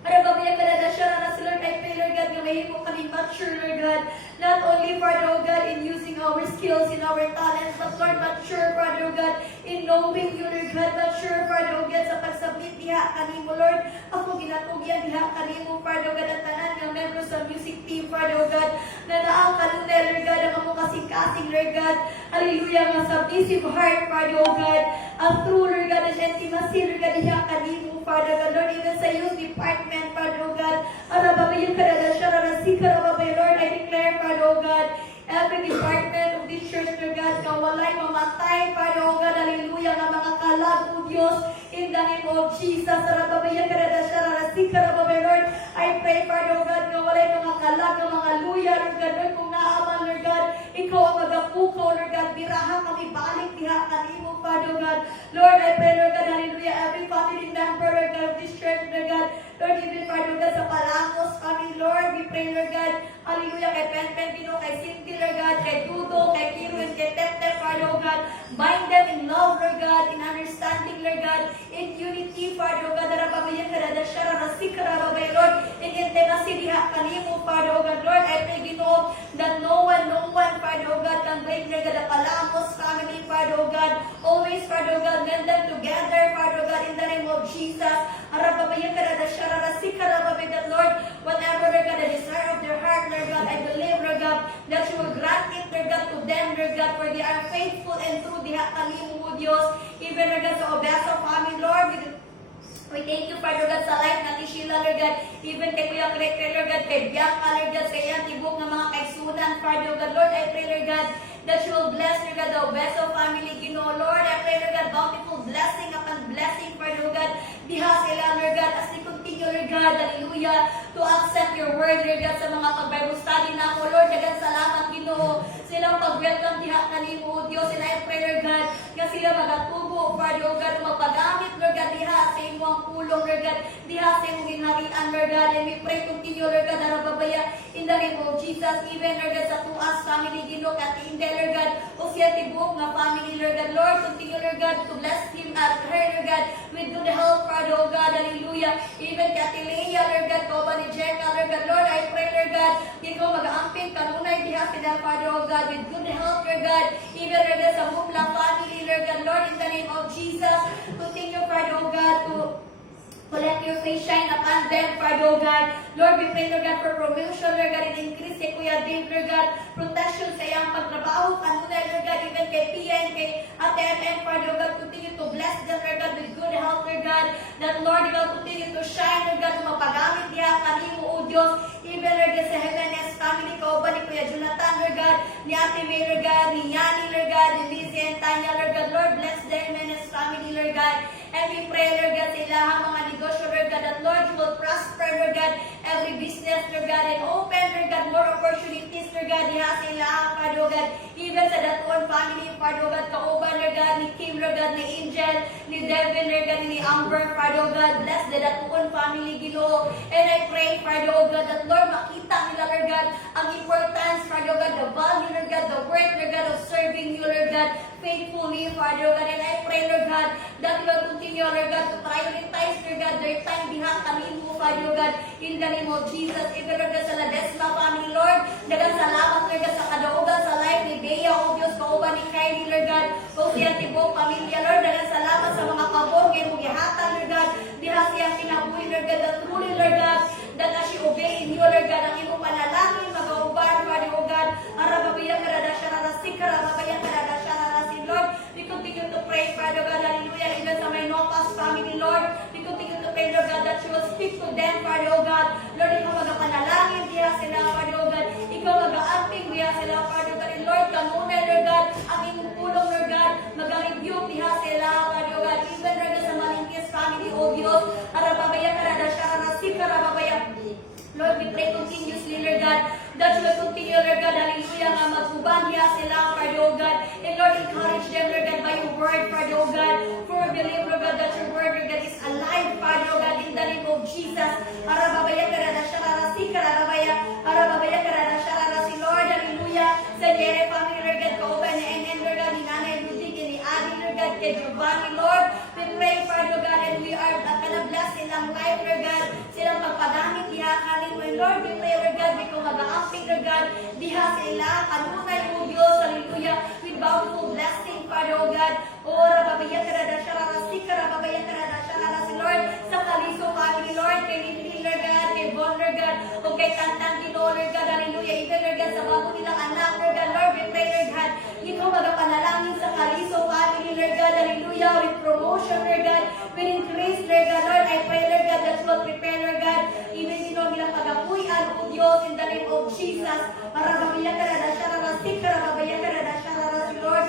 arababaya karadasya, rasika, Lord, I pray, Lord God, nga mahimo kami mature, Lord God, not only, Father, oh God, in using our skills, in our talents, but Lord, mature, Father, oh God, in knowing you, Lord God, mature, Father, oh God, sa pagsabit diha kanimo, Lord, ako ginatugyan diha kanimo, Father, oh God, at tanan nga members sa music team, Father, oh God, na naang kanunay, Lord God, ang among kasing-kasing, Lord God, hallelujah, nga submissive heart, Father, oh God, ang true, Lord God, as intimacy, Lord God, diha kanimo, Father, God, Lord, even sa youth department, Father, oh God, arababayan ka na siya, rasika, arababayan, Lord, I declare, Father, oh God, every department of this church, Lord God, kawalay mamatay, Father, oh God, hallelujah, nga mga kalag, O Diyos, in the name of Jesus, arababayan ka na siya, rasika, arababayan, Lord, I pray, Father, oh God, nga walay mga kalag, nga mga luya, Lord God, Lord, kung naaman, Lord God, ikaw ang magapukaw, Lord God, biraha kami, balik, diha, kanimo, Father, oh God, Lord, I pray, Lord God, hallelujah, every family member, Lord God, of this church, Lord God, Lord, even, Father, oh God, sa Palangos, family, Lord, we pray, Lord God, hallelujah, kay Pen, Pino, kay Cindy, Lord God, kay Dudo, kay Kirwin, kay Tete, Father, oh God, bind them in love, Lord God, in understanding, Lord God, in unity, Father, oh God, arababayan ka na siya, rasika, arababayan, Lord, in intimacy, diha, kanimo, Father, oh God, Lord, I pray, Ginoo, that no one, Father, oh God, can break, Lord God, the Palamos family, Father, oh God, always, Father, oh God, mend them together, Father, oh God, in the name of Jesus, arababayan ka na siya, rasika, arababayan, that, Lord, whatever, Lord God, the desire of their heart, Lord God, I believe, Lord God, that you will grant it, Lord God, to them, Lord God, for they are faithful and true, diha, kanimo, Diyos, even, Lord God, sa Obeso family, Lord, we thank you, Father God, sa life natin, Sheila, Lord God, even kay Kuya Craig, Lord God, kay Bianca, Lord God, kay Tibok ng mga kaigsunan, Father God, Lord, I pray, Lord God, that you will bless, Lord God, the Obeso family, Ginoo, Lord, I pray, Lord God, bountiful blessing upon blessing, Father God, diha sila, Lord God, as they continue, Lord God, hallelujah, to accept your word, Lord God, sa mga pag-Bible study na ako, Lord, dagan salamat, Ginoo, silang pag-welcome diha kanimo, Diyos, and I pray, Lord God, nga sila magatubo, Father God, mapagamit, Lord God, diha sa imong pulong, Lord God, diha sa imong ginharian, Lord God, and we pray continue, Lord God, narababaya, in the name of Jesus, even, Lord God, sa tuas family, Ginoo, Katinde, Lord God, o siya tibok na family, Lord God, Lord, continue, Lord God, to bless him at her, Lord God, with good health, Father, oh God, hallelujah, even Katilea, Lord God, Koba ni Jenna, Lord God, Lord, I pray, Lord God, ikaw mag-aamping kanunay diha sila, Father, oh God, with good health, Lord God, even, Lord God, sa Mupla family, Lord God, Lord, in the name of Jesus, continue, Father, oh God, to let your face shine upon them, Father, oh God. Lord, we pray, Lord God, for promotion, Lord God, and increase kay Kuya Dave, Lord God, protection sa iyang pagtrabaho, kanunay, Lord God, even kay Pia and kay Ate M, Father, oh God, continue to bless them, Lord God, with good health, Lord God, that, Lord, you will continue to shine, Lord God, mapagamit niya, kanimo, O Diyos, even, Lord God, sa Jimenez family, kauban ni Kuya Jonathan, Lord God, ni Ate May, Lord God, ni Yani, Lord God, ni Lizzie and Tanya, Lord God, Lord, bless the Jimenez family, Lord God, and we pray, Lord God, sa ilahang mga negosyo, Lord God, that, Lord, you will prosper, Lord God, every business, Lord God, and open, Lord God, more opportunities, Lord God, diha sa ilahang, Father, God, even sa Daton family, Father, God, kauban, Lord God, ni Kim, Lord God, ni Angel, ni Devin, Lord God, ni Amber, Father, God, bless the Daton family, Ginoo, and I pray, Father, God, that, Lord, makita nila, Lord God, ang importance, Father, God, the value, Lord God, the worth, Lord God, of serving you, Lord God, faithfully, Father, God, and I pray, Lord God, that you will continue, Lord God, to prioritize, Lord God, their time diha kanimo, Father, Father God, in the name of Jesus. Even Lord God, sa Ladesma family, Lord, dagang salamat, Lord God, sa kadaugan sa life ni Bea, O Diyos, kauban ni Kylie, Lord God, o siya tibok pamilya, Lord, dagang salamat sa mga pabor, ngayon mo gihatan, Lord God, diha siya kinabuhi, Lord God, that truly, Lord God, that as she obey in you, Lord God, ang iyong panalangin, mag-auban, Father, O God, arababayang karada siya narasik, arababayang karada siya narasin, Lord, we continue to pray, Father God, hallelujah, even sa may Nopas family, Lord, we continue to pray, Lord God, that you will speak to them, Father, O God, Lord, ikaw magapanalangin, diha sila, Father, O God, ikaw mag-aaping, diha sila, Father, God, and Lord, kanunay, Lord God, ang iyong pulong, Lord God, mag-rebuke, diha sila, Father, O God, even, Lord God, sa Malingkis family, O Diyos, arababayang karada siya narasik, arababayang Lord, we pray continuously, Lord God, that you will continue, Lord God, hallelujah, nga magubang niya sila, Father, O God. And Lord, encourage them, Lord God, by your word, Father, O God. For we believe, Lord God, that your word, Lord God, is alive, Father, O God, in the name of Jesus. Arababaya karada siya rarasi, arababaya karada siya rarasi, Lord, hallelujah. Sa Jere family, Lord God, kauban ni Enen, Lord God, ni Nanay Rudy, ni Adi, Lord God, kay Giovanni, Lord. We pray, Father, O God, and we are bless silang life, Lord God, silang pagpadanit, diha kanin mo, Lord, we pray, Lord God, ikaw mag-aaping, Lord God, diha sila, kanunay mo, Diyos, hallelujah, with bountiful blessing, Father, O God, rababayang karada siya rarasi, rababayang karada siya rarasi, Lord, sa Kaliso family, Lord, kay Lindley, Lord God, kay Bon, Lord God, o kay Tantan Dino, Lord God, hallelujah, even, Lord God, sa bago nilang anak, Lord God, Lord, we pray, Lord God, ikaw magapanalangin sa Kaliso family, Lord God, hallelujah, with promotion, Lord God, with increase, Lord God, Lord, I pray, Lord God, that you will prepare, Lord God, even nilang pagapuyan, O Diyos, in the name of Jesus, rababayang karada siya rarasi, rababayang karada siya rarasi, Lord,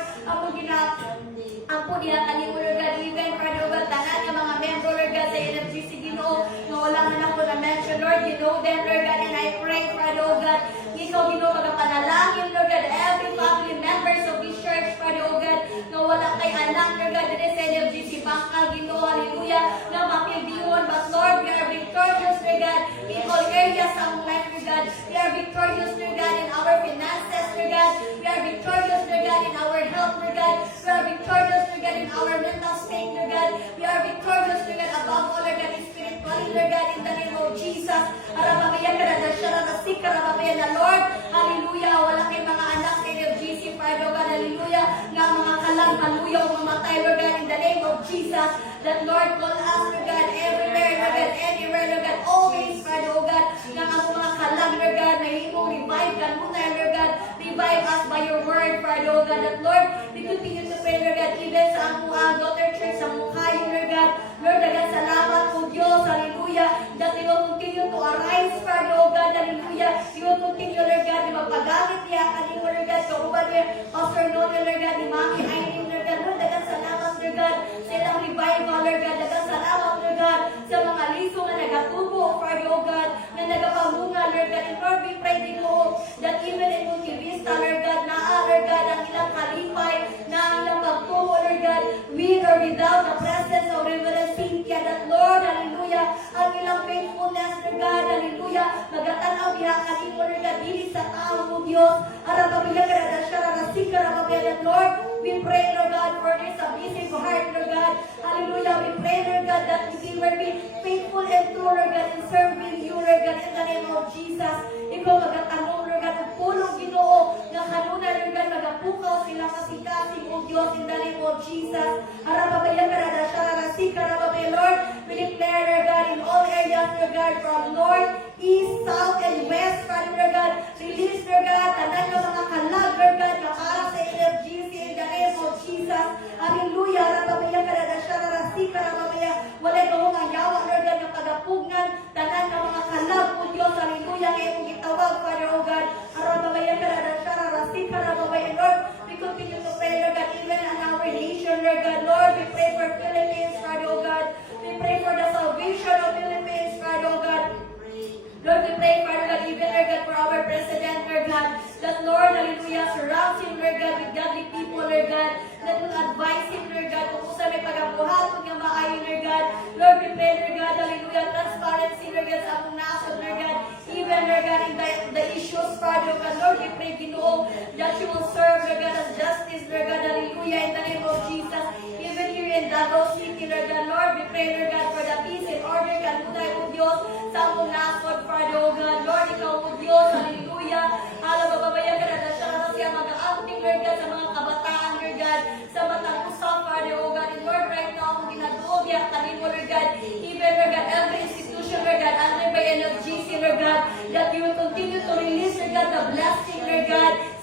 Ampo dinakali mo, Lord God, even, Father, O God, tanan ng mga member, Lord God, sa NFGC Ginoo, na wala man ako na-mention, Lord, you know them, Lord God, and I pray, Father, O God, ikaw, Ginoo, magapanalangin, Lord God, every family members of this church, Father, O God, na wala kay anak, Lord God, din sa NFGC Bangkal, Ginoo, hallelujah, na mapildiyon, but Lord, we are victorious, Lord God, in all areas of life, Lord God, we are victorious, Lord God, in our finances, Lord God, we are victorious, Lord God, in our health, Lord God, we are victorious, Lord God, in our mental state, Lord God, we are victorious, Lord God, above all, Lord God, spiritually, Lord God, in the name of Jesus, arababayang karada siya rarasi, arababayang na Lord, hallelujah, wala kay mga anak sa NFGC, Father, O God, hallelujah, nga mga kalang maluyaw, mamatay, Lord God, in the name of Jesus, that Lord, call us, Lord God, everywhere, Lord God, anywhere, Lord God, always, Father, O God, nga ang mga kalang, Lord God, may imo revive ka muna, Lord God, revive us by your word, Father, O God, that Lord, we continue to pray, Lord God, even sa ang daughter church, sa Mukhayo, Lord God, Lord, dagang salamat po, Diyos, hallelujah, that you will continue to arise, Father, O God, hallelujah, you will continue, Lord God, na magpagamit niya, kanino, Lord God, kauban niya, Pastor Noel, Lord God, ni Mami Aileen, Lord God, Lord, dagang salamat, Lord God, sa ilang revival, Lord God, dagang salamat, Lord God, sa mga liso nga nagatubo, Father, O God, na nagapamunga, Lord God, and Lord, we pray din mo, that even in Multivista, Lord God, Lord God, ang ilang kalipay, na ang ilang pagtungo, Lord God, with or without the presence of Reverend Cynthia, that Lord, hallelujah, ang ilang faithfulness, Lord God, hallelujah, magatanaw diha kanimo, Lord God, dili sa tao mo, Diyos, arababayang karada siya rarasi, arababayang, Lord, we pray, Lord God, for this submissive heart, Lord God, hallelujah, we pray, Lord God, that we will be faithful and true, Lord God, in serving you, Lord God, in the name of Jesus, ikaw magatanong, Lord God, ug pulong Ginoo, nga kanunay, Lord God, magapukaw sila kasing-kasing, O Diyos, in the name of Jesus, arababayang karada siya rarasi, arababayang, Lord, we declare, Lord God, in all areas, Lord God, from north, east, south, and west, Father, Lord God, release, Lord God, tanan ng mga kalag, Lord God, na para sa NFGC, in the name of Jesus, hallelujah, arababayang karada siya rarasi, arababayang, walay kahong ang yawa, Lord God, ng pagapugnan, tanan ng mga kalag, O Diyos, hallelujah, ngayon mong itawag, Father, O God, arababayang karada siya rarasi, arababayang, Lord, we continue to pray, Lord God, even in our nation, Lord God, Lord, we pray for Philippines, Father, O God, we pray for the salvation of Philippines, Father, O God, Lord, we pray, Father God, even, Lord God, for our President, Lord God, that, Lord, hallelujah, surrounds him, Lord God, with godly people, Lord God, that will advise him, Lord God, kung sa may pagabuhaton nga maayo, Lord God, Lord, we pray, Lord God, hallelujah, transparency, Lord God, sa among nasod, Lord God, even, Lord God, in the issues, Father God, Lord, we pray, Ginoo, that you will serve, Lord God, as justice, Lord God, hallelujah, in the name of Jesus, even here in Davao City, Lord God, Lord, we pray, Lord God, for the peace and order, kanunay, O Diyos, sa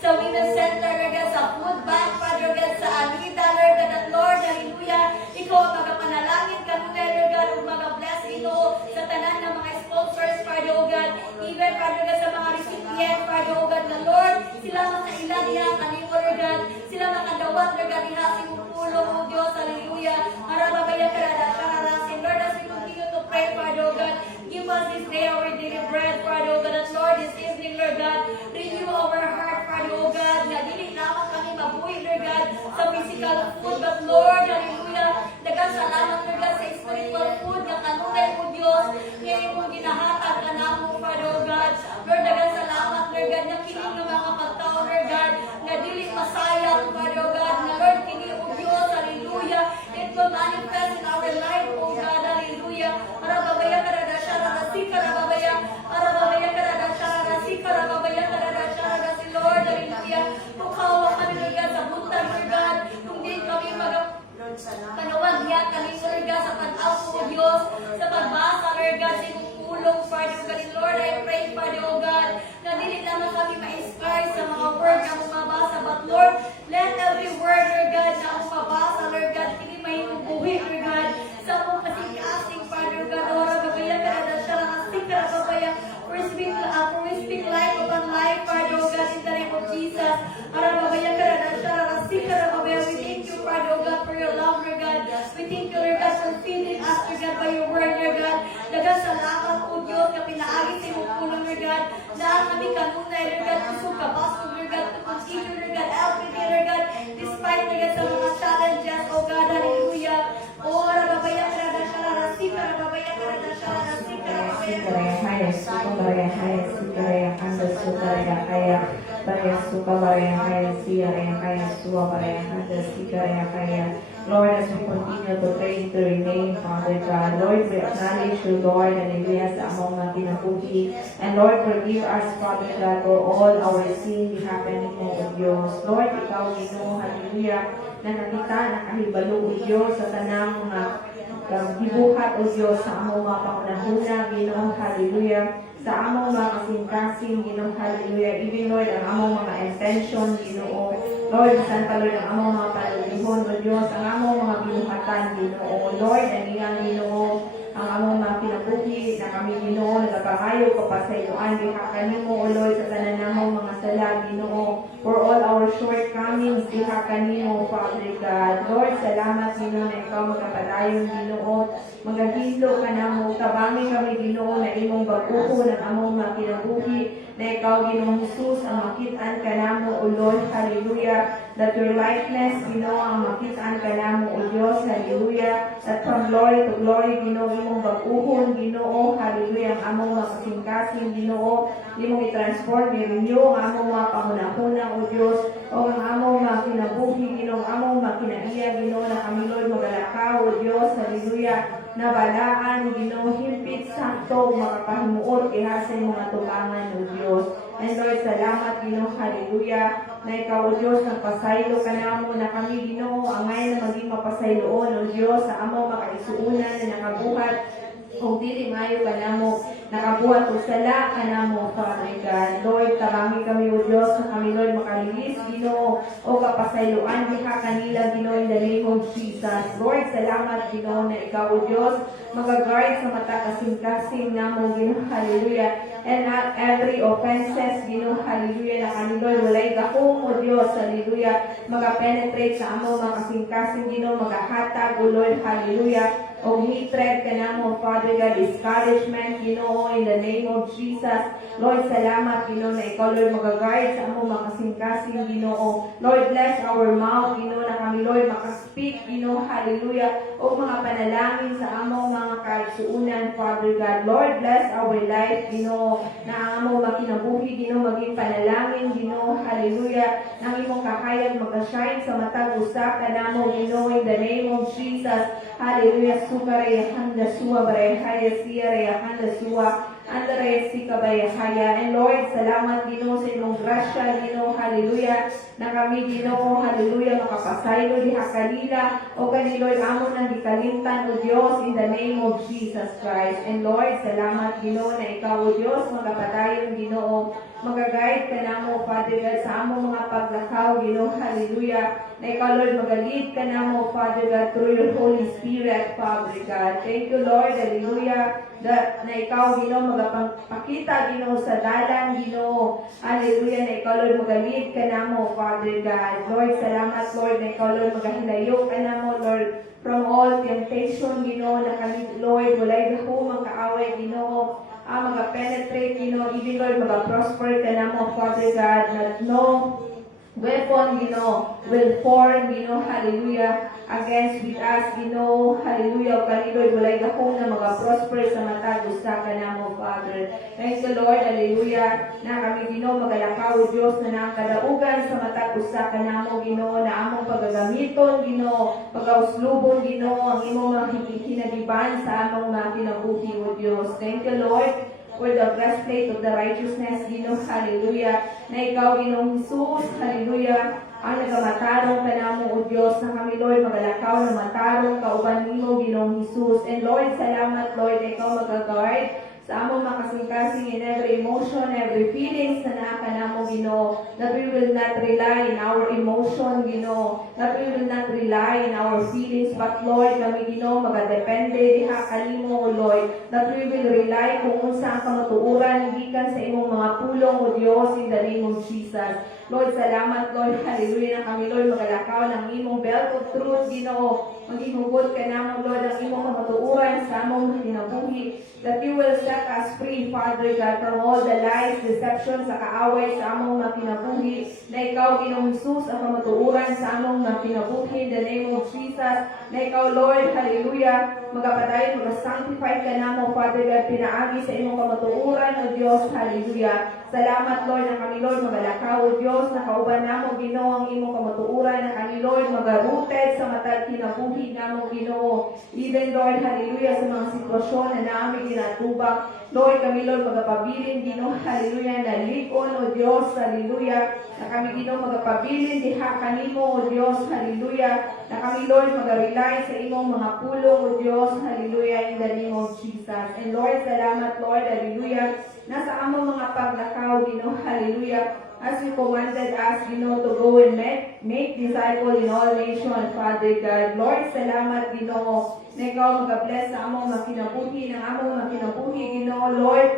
sa Women's Center, Lord God, sa food bank, Father God, sa Anita, Lord God, at Lord, hallelujah, ikaw ang magapanalangin ka muna, Lord God, ug mag-bless ito sa tanan ng mga sponsors, Father God, even, Father God, sa mga recipient, Father God, na Lord, sila makailan niya, kanimo, Lord God, sila makadawat, Lord God, ihasing mo pulong, O Diyos, hallelujah, marababaya ka na kararasin, Lord, as we continue to pray, Father God, give us this day our daily bread, Father God, and Lord, this evening, Lord God, renew our heart, Father God, na dili lamang kami mabuhi, Lord God, sa physical food, but Lord, hallelujah, dagang salamat, Lord God, sa spiritual food, na kanunay, O Diyos, ngayon mong ginahatag ka na mo, Father God, Lord, dagang salamat, Lord God, na kining ng mga pagtao, Lord God, na dili masayang, Father God, na Lord, kini, O Diyos, hallelujah, it will manifest in our life, O God, hallelujah, marababaya ka na siya, rarasika, rababaya, marababaya ka na siya, rarasika, rababaya ka na siya, rarasi, Lord, hallelujah, kung kawa kami, Lord God, sa buntag, Lord God, kung di kami panawag niya, kami, Lord God, sa pag-aw po, Diyos, sa pagbasa, Lord God, sa iyong ulong, Father God, and Lord, I pray, Father, O God, na dili lamang kami ma-inspire sa mga word na mabasa, but Lord, let every word, Lord God, na mabasa, Lord God, hindi mahinubuhi, Lord God, sa mong kasing-kasing, Father God, Lord, babaya ka na siya, nakasing ka na babaya, for we speak life upon life, Father, O God, in the name of Jesus, babaya ka na siya, nakasing ka na babaya, we thank you, Father, O God, for your love, Lord God, we thank you, Lord God, for feeding us, Lord God, by your word, Lord God, dagang salamat, O Diyos, na pinaagi sa iyong pulong, Lord God, na kami kanunay, Lord God, kusog ka basog, Lord God, to continue, Lord God, every day, Lord God, despite, Lord God, sa mga challenges, O God, hallelujah, O, rababaya ka na siya, rasika, rababaya ka na siya, rasika, rababaya ka na Sukaraya haya, sukaraya haya, sukaraya kanda, sukaraya haya, baraya sukaraya haya, siaraya haya, suabaraya kanda, sikaraya haya. Lord, as we continue to pray into your name, Father God, Lord, we acknowledge you, Lord, and Elias among mga kinapuhi. And Lord, forgive us, Father God, for all our sin di happening mo, O Diyos. Lord, ikaw, Ginoo, hallelujah, na nakita, nakahibalo, O Diyos, sa tanang mga gibuhat, O Diyos, sa among mga pangunahuna, Ginoo, hallelujah, sa among mga kasing-kasing, Ginoo, hallelujah, even Lord, ang among mga intention, Ginoo, Lord, saan pa Lord, ang among mga palulihon, O Diyos, ang among mga binuhatan, Ginoo, Lord, ang iyang Ginoo, ang among mga kinabuhi, na kami, Ginoo, nagkapangayo ka pa sa iyoan, diha kanimo, O Lord, sa tanan namong mga sala, Ginoo, for all our shortcomings, diha kanimo, Father God. Lord, salamat, Ginoo, na ikaw magkapadayon, Ginoo, magahilo ka namo, tabangin kami, Ginoo, na imong baguho ng among mga kinabuhi, na ikaw, Ginoo Jesus, ang makitaan ka namo, O Lord, hallelujah, that your likeness, Ginoo, ang makitaan ka namo, O Diyos, hallelujah, that from glory to glory, Ginoo, imong baguhon, Ginoo, hallelujah, ang among mga kasing-kasing, Ginoo, imong i-transform, i-renew, ang among mga pangunahuna, O Diyos, o ang among mga kinabuhi, Ginoo, ang among mga kinaiya, Ginoo, na kami, Lord, magalakaw, O Diyos, hallelujah, na balaan, Ginoo, himpit, sakto, makapahimuot, ihasay mga tubangan, O Diyos. And Lord, salamat, Ginoo, hallelujah, na ikaw, O Diyos, nagpasaylo ka namo, na kami, Ginoo, angay na maging mapasayloon, O Diyos, sa among makaisuunan na nakabuhat, kung dili mayo ka namo, nakabuhat o sala ka namo, Father God. Lord, tabangi kami, O Diyos, na kami, Lord, makalilis, Ginoo, o kapasayloan, diha kanila, Ginoo, in the name of Jesus. Lord, salamat, Ginoo, na ikaw, O Diyos, mag-guard sa mata kasing-kasing namo, Ginoo, hallelujah, and not every offenses, Ginoo, hallelujah, na kami, Lord, walay gakong, O Diyos, hallelujah, mag-penetrate sa among mga kasing-kasing, Ginoo, mag-hatag, O Lord, hallelujah, o hatred ka namo, Father God, discouragement, Ginoo, in the name of Jesus. Lord, salamat, Ginoo, na ikaw, Lord, mag-guard sa among mga kasing-kasing, Ginoo. Lord, bless our mouth, Ginoo, na kami, Lord, makaspeak, Ginoo, hallelujah, o mga panalangin sa among mga kaisuunan, Father God. Lord, bless our life, Ginoo, na ang among mga kinabuhi, Ginoo, maging panalangin, Ginoo, hallelujah, na imong kakayag mag-shine sa matag usa ka namo, Ginoo, in the name of Jesus. Hallelujah, sukaraya handa suwa barayahaya siyaraya handa suwa andaraya sikabayahaya. And Lord, salamat, Ginoo, sa imong grasya, Ginoo, hallelujah, na kami, Ginoo, hallelujah, makapasaylo diha kanila, o kani, Lord, amon nang gikalimtan, O Diyos, in the name of Jesus Christ. And Lord, salamat, Ginoo, na ikaw, O Diyos, magapadayon, Ginoo, Magaguide ka namo, Father God, sa among mga paglakaw, Ginoo, hallelujah. Na ikaw, Lord, magalid ka namo, Father God, through your Holy Spirit, Father God. Thank you, Lord, hallelujah. Na ikaw, Ginoo, magpakita, Ginoo, sa dalan, Ginoo, hallelujah. Na ikaw, Lord, magalid ka namo, Father God. Lord, salamat, Lord, na ikaw, Lord, magahilayo ka namo, Lord, from all temptation, Ginoo, na kami, Lord, walay gaho, magkaaway, Ginoo, mga-penetrate, even Lord, mag-prosper ka na mo, Father God, that no weapon, will form, hallelujah, against with us, hallelujah, o kani Lord, walay gahong na mag-prosper sa matag, usa ka na mo, Father. Thank you, Lord, hallelujah, na kami, magalakaw, Diyos, na nakadaugan sa matag, usa ka na mo, na among pagagamiton, pag-auslubon, ang imong mga hinagiban sa among mga kinabuhi, o Diyos. Thank you, Lord, for the breastplate of the righteousness, hallelujah, na ikaw, Jesus, hallelujah, ang nagamatarong ka namo, o Diyos, na kami, Lord, magalakaw na matarong kauban nimo, Jesus. And Lord, salamat, Lord, na ikaw mag-guard sa among makasing-kasing in every emotion, every feelings na naaka namo, that we will not rely in our emotion, that we will not rely in our feelings, but Lord, kami, magadepende diha kanimo, O Lord, that we will rely kung unsa ang kamatuoran, gikan sa imong mga pulong, O Diyos, in the name of Jesus. Lord, salamat, Lord, hallelujah, na kami, Lord, magalakaw ng imong belt of truth, maghihugod ka namo, Lord, ang imong kamatuoran sa among kinabuhi, that you will set us free, Father God, from all the lies, deceptions, sa kaaway sa among mga kinabuhi, na ikaw, Ginoong Jesus, ang kamatuoran sa among mga kinabuhi, in the name of Jesus, na ikaw, Lord, hallelujah, magapadayon, mag-sanctify ka namo, Father God, pinaagi sa imong kamatuoran, O Diyos, hallelujah. Salamat, Lord, na kami, Lord, magalakaw, O Diyos, na kauban namo, Ginoo, ang imong kamatuoran, na kami, Lord, magaruted sa matag kinabuhi namo, Ginoo. Even, Lord, hallelujah, sa mga sitwasyon na namin ginatubak, Lord, kami, Lord, magapabilin, Ginoo, hallelujah, na likon, O Diyos, hallelujah, na kami, Ginoo, magapabilin, diha kanimo, O Diyos, hallelujah, na kami, Lord, mag-rely sa imong mga pulong, O Diyos, hallelujah, in the name of Jesus. And Lord, salamat, Lord, hallelujah, nasa among mga paglakaw, Ginoo, hallelujah, as you commanded us, to go and make disciples in all nations, Father God. Lord, salamat, Ginoo, na ikaw mag-bless sa among makinabuhi, ng among makinabuhi, Ginoo, Lord,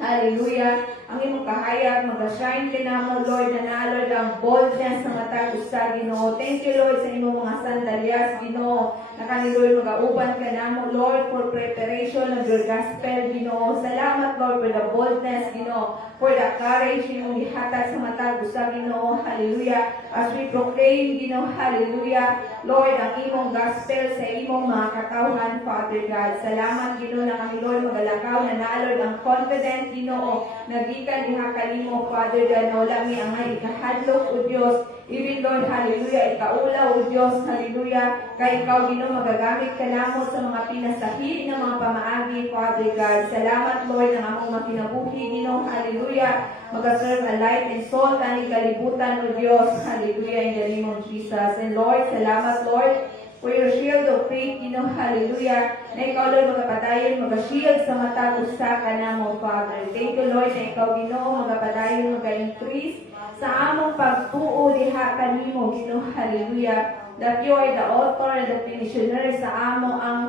hallelujah, ang imong kahayag, mag-shine ka namo, Lord, na Lord, ang boldness sa matag usa, Ginoo. Thank you, Lord, sa imong mga sandalyas, Ginoo, na kani, Lord, mag-auban ka namo, Lord, for preparation of your gospel, Ginoo. Salamat, Lord, for the boldness, Ginoo, for the courage, imong gihatag sa matag usa, Ginoo, hallelujah, as we proclaim, Ginoo, hallelujah, Lord, ang imong gospel sa imong mga katawhan, Father God. Salamat, Ginoo, na kami, Lord, magalakaw na Lord, ang confident, Ginoo, nagikan diha kanimo, Father God, na wala mi angay ikahadlok, O Diyos, even, Lord, hallelujah, ikaula, O Diyos, hallelujah, kay ikaw, Ginoo, magagamit ka namo sa mga pinasahi na mga pamaagi, Father God. Salamat, Lord, ng among makinabuhi, Ginoo, hallelujah, mag-serve a light and salt ang kalibutan, O Diyos, hallelujah, in the name of Jesus. And Lord, salamat, Lord, for your shield of faith, hallelujah, na ikaw, Lord, magapadayon, mag-shield sa matag usa ka namo, Father. Thank you, Lord, na ikaw, Ginoo, magapadayon, mag-increase sa among pagtuo diha kanimo, Ginoo, hallelujah, that you are the author and the finisher sa amo ang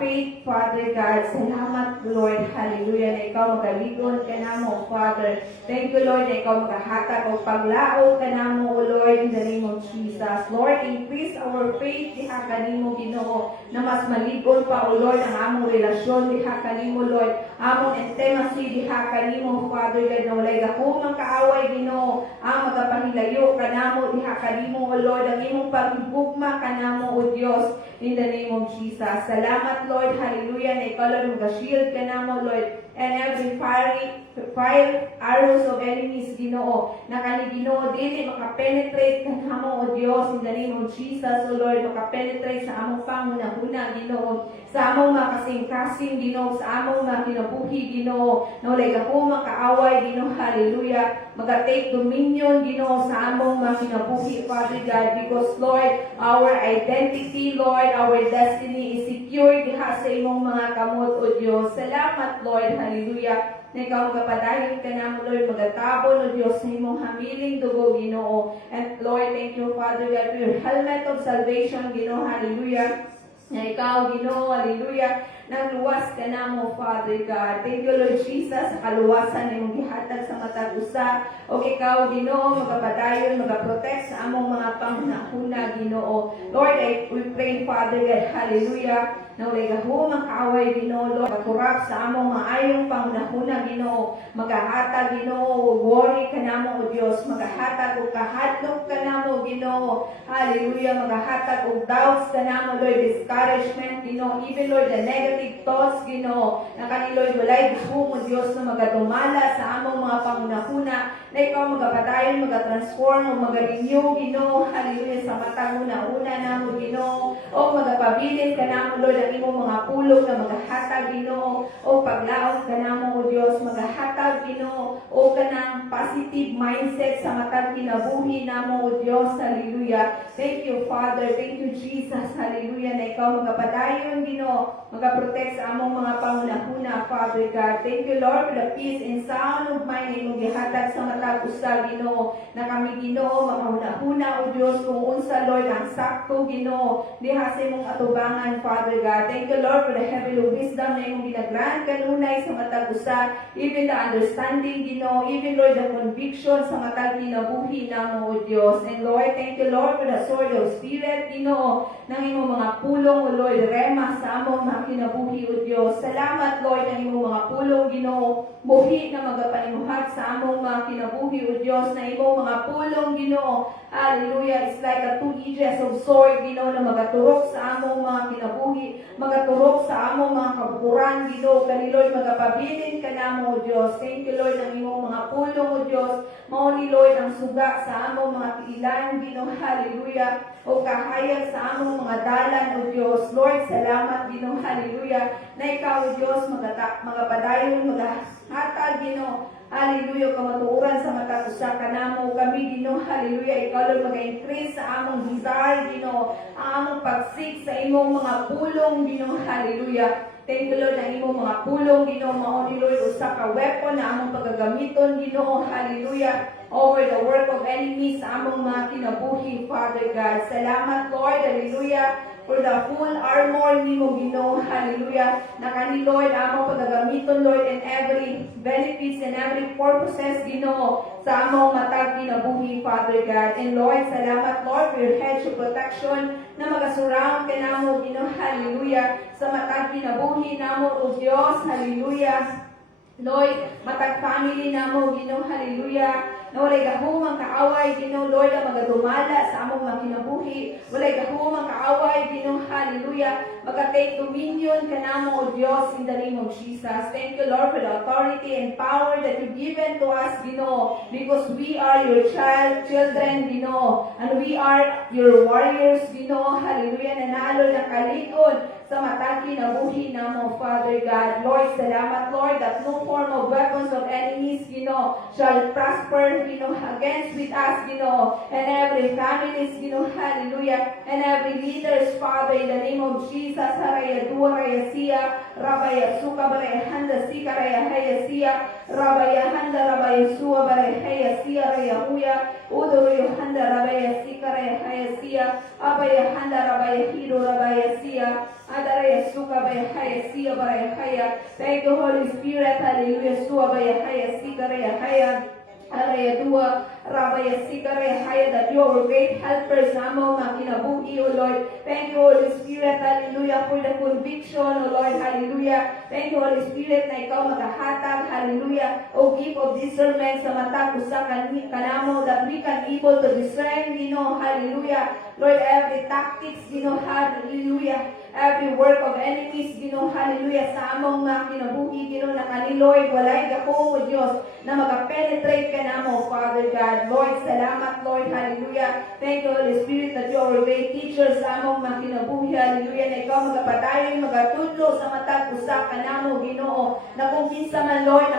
faith, Father God. Salamat, Lord, hallelujah, na ikaw magaligon ka namo, Father. Thank you, Lord, na ikaw magahatag o paglao ka namo, O Lord, in the name of Jesus. Lord, increase our faith diha kanimo, Ginoo, na mas maligon pa, O Lord, ang among relasyon diha kanimo, Lord, among intimacy diha kanimo, Father God, na walay gahumang kaaway, Ginoo, ang magapahilayo ka namo diha kanimo, O Lord, ang imong paghigugma ka namo, O Diyos, in the name of Jesus. Salamat, Lord, hallelujah, na ikaw, Lord, mag-shield ka namo, Lord, and every fire arrows of enemies, Ginoo, na kani, Ginoo, dili makapenetrate ka namo, O Diyos, in the name of Jesus, O Lord, makapenetrate sa among pangunahuna, Ginoo, sa among mga kasing-kasing, Ginoo, sa among mga kinabuhi, Ginoo, na walay gahumang kaaway, Ginoo, hallelujah, mag-take dominion, Ginoo, sa among mga kinabuhi, Father God, because, Lord, our identity, Lord, our destiny is secure diha sa imong mga kamot, O Diyos. Salamat, Lord, hallelujah, na ikaw magapadayon magapadayon ka namo, Lord, magatabon, O Diyos, sa imong hamiling dugo, Ginoo. And Lord, thank you, Father God, for your helmet of salvation, Ginoo, hallelujah. Na ikaw, Ginoo, hallelujah, nang luwas ka namo, Father God. Thank you, Lord Jesus, sa kaluwasan na imong gihatag sa matag usa. O ikaw, Ginoo, magapadayon, magaprotect sa among mga panghunahuna, Ginoo. Lord, we pray, Father God, hallelujah, na walay gahumang kaaway, Ginoo, Lord, makurap sa among maayong panghunahuna, Ginoo. Magahatag, Ginoo, worry ka namo, O Dios, magahatag og kahadlok ka namo, Ginoo. Hallelujah, magahatag og doubts ka namo, Lord, discouragement, Ginoo, even Lord, the negative thoughts, Ginoo, na kani Lord, walay gahum, O Dios, na magatumala sa among mga panghunahuna, na ikaw magapadayon, magatransform, o magarenew, Ginoo, hallelujah, sa matang una-una namo, Ginoo, o magapabilin ka namo, Lord, ang imong mga pulong na magahatag, Ginoo, o paglaon ka namo, O Dios, magahatag, Ginoo, o kanang positive mindset sa matang kinabuhi namo, O Dios, hallelujah. Thank you, Father, thank you, Jesus, hallelujah, na ikaw magapadayon, Ginoo, magaprotect sa among mga panghunahuna, Father God. Thank you, Lord, for the peace and sound of mind na imong gihatag sa matag usa, Ginoo, na kami, Ginoo, makahuna-huna, O Dios, kung unsa, Lord, ang sakto, Ginoo, diha sa imong atubangan, Father God. Thank you, Lord, for the heavenly wisdom na imong ginaglaan kanunay sa matag usa, even the understanding, Ginoo, even, Lord, the conviction sa matag kinabuhi namo, O Dios. And Lord, thank you, Lord, for the sword of Spirit, Ginoo, ng imong mga pulong, O Lord, rema sa among mga kinabuhi, O Dios. Salamat, Lord, ng imong mga pulong, Ginoo, buhi na magapanimuhat sa among mga kinabuhi, O Dios, na imong mga pulong, Ginoo. Hallelujah, it's like a two edges of sword, Ginoo, na magaturok sa among mga kinabuhi, magaturok sa among mga kabukuran, Ginoo, kani Lord, magapabilin ka namo, O Dios. Thank you, Lord, ng imong mga pulong, O Dios. Mao ni Lord ang suga sa among mga tiilan, Ginoo, hallelujah, o kahayag sa among mga dalan, O Dios. Lord, salamat, Ginoo, hallelujah, na ikaw, O Dios, magapadayon, magahatag, Ginoo, hallelujah, kamatuoran sa matag usa kanamo kami, Ginoo, hallelujah, ikaw Lord mag-increase sa among desire, Ginoo, ang among pagsik sa imong mga pulong, Ginoo, hallelujah. Thank you, Lord, ang imong mga pulong, Ginoo, mao ni Lord usa ka weapon na among pagagamiton, Ginoo, hallelujah, over the work of enemies sa among mga kinabuhi, Father God. Salamat, Lord, hallelujah, for the full armor nimo, Ginoo, hallelujah, na kani Lord among pagagamiton, Lord, in every benefits and every purposes, Ginoo, sa among matag kinabuhi, Father God. And Lord, salamat, Lord, for your hedge of protection na magasurround ka namo, Ginoo, hallelujah, sa matag kinabuhi namo, O Dios, hallelujah. Lord, matag family namo, Ginoo, hallelujah, na walay gahumang kaaway, Ginoo, Lord, na magadumala sa among mga kinabuhi, walay gahumang kaaway, Ginoo, hallelujah, maga-take dominion kanamo, O Dios, in the name of Jesus. Thank you, Lord, for the authority and power that you've given to us, Ginoo, because we are your children, Ginoo, and we are your warriors, Ginoo, hallelujah, nanalo ng kalikod sa matag kinabuhi namo, Father God. Lord, salamat, Lord, that no form of weapons of enemies, Ginoo, shall prosper, Ginoo, against with us, Ginoo, and every families, Ginoo, hallelujah, and every leaders, Father, in the name of Jesus, haraya dua raya siya, rabaya suka baraya handa sika raya haya siya, rabaya handa rabaya suwa baraya haya siya raya huya, udo raya handa rabaya sika raya haya siya, abaya handa rabaya hiro rabaya siya, adaraya suka baraya haya siya baraya haya. Thank you, Holy Spirit, hallelujah, suwa baraya haya sika raya haya, araya dua rabaya sika raya haya, that you are great helpers sa among mga kinabuhi, O Lord. Thank you, Holy Spirit, hallelujah, for the conviction, O Lord, hallelujah. Thank you, Holy Spirit, na ikaw magahatag, hallelujah, o gift of discernment sa matag usa kanamo, that we can able to discern, Ginoo, hallelujah, Lord, every tactics, Ginoo, hallelujah, every work of enemies, Ginoo, hallelujah, sa among mga kinabuhi, Ginoo, na kani Lord, walay gahom, O Dios, na magapenetrate kanamo, Father God. Lord, salamat, Lord, hallelujah. Thank you, Holy Spirit, that you are a great teacher sa among mga kinabuhi, hallelujah, na ikaw magapadayon, magatudlo sa matag usa kanamo, Ginoo, na kung kinsa man, Lord,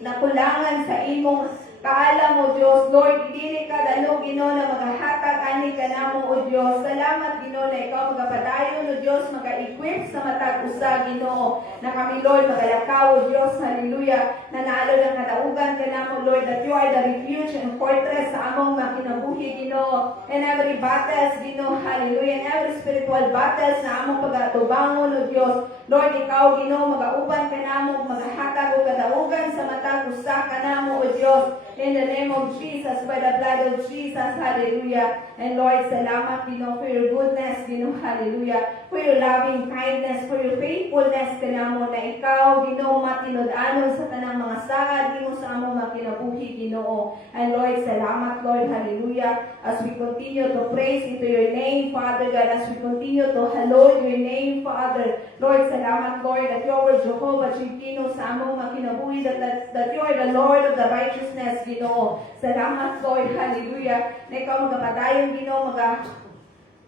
nakulangan sa imong Kaalam mo Dios, Lord, dili ka dalo Ginoo na magahatag ani kanamo o Dios. Salamat Ginoo na ikaw magapadayon o Dios, maga-equip sa matag usa Ginoo. Na kami Lord magalakaw o Dios, hallelujah. Na naalo ng kadaugan kanamo Lord, that you are the refuge and fortress sa among makinabuhi Ginoo. And every battles Ginoo, hallelujah. And every spiritual battles na among pagatubangon o Dios. Lord, ikaw Ginoo magauban kanamo, magahatag o kadaugan sa matag usa kanamo o Dios. In the name of Jesus, by the blood of Jesus, hallelujah. And Lord, salamat, Ginoo, for your goodness, Ginoo, hallelujah. For your loving kindness, for your faithfulness, kanamo na ikaw, Ginoo, matinod-anon sa tanang mga sagad, Ginoo, sa among makinabuhi, Ginoo. And Lord, salamat, Lord, hallelujah. As we continue to praise into your name, Father God, as we continue to hallow your name, Father. Lord, salamat, Lord, that you are Jehovah, Chikino, sa among makinabuhi, that you are the Lord of the righteousness, Ginoo. Salamat, Lord, hallelujah. Na ikaw magapadayon, Ginoo,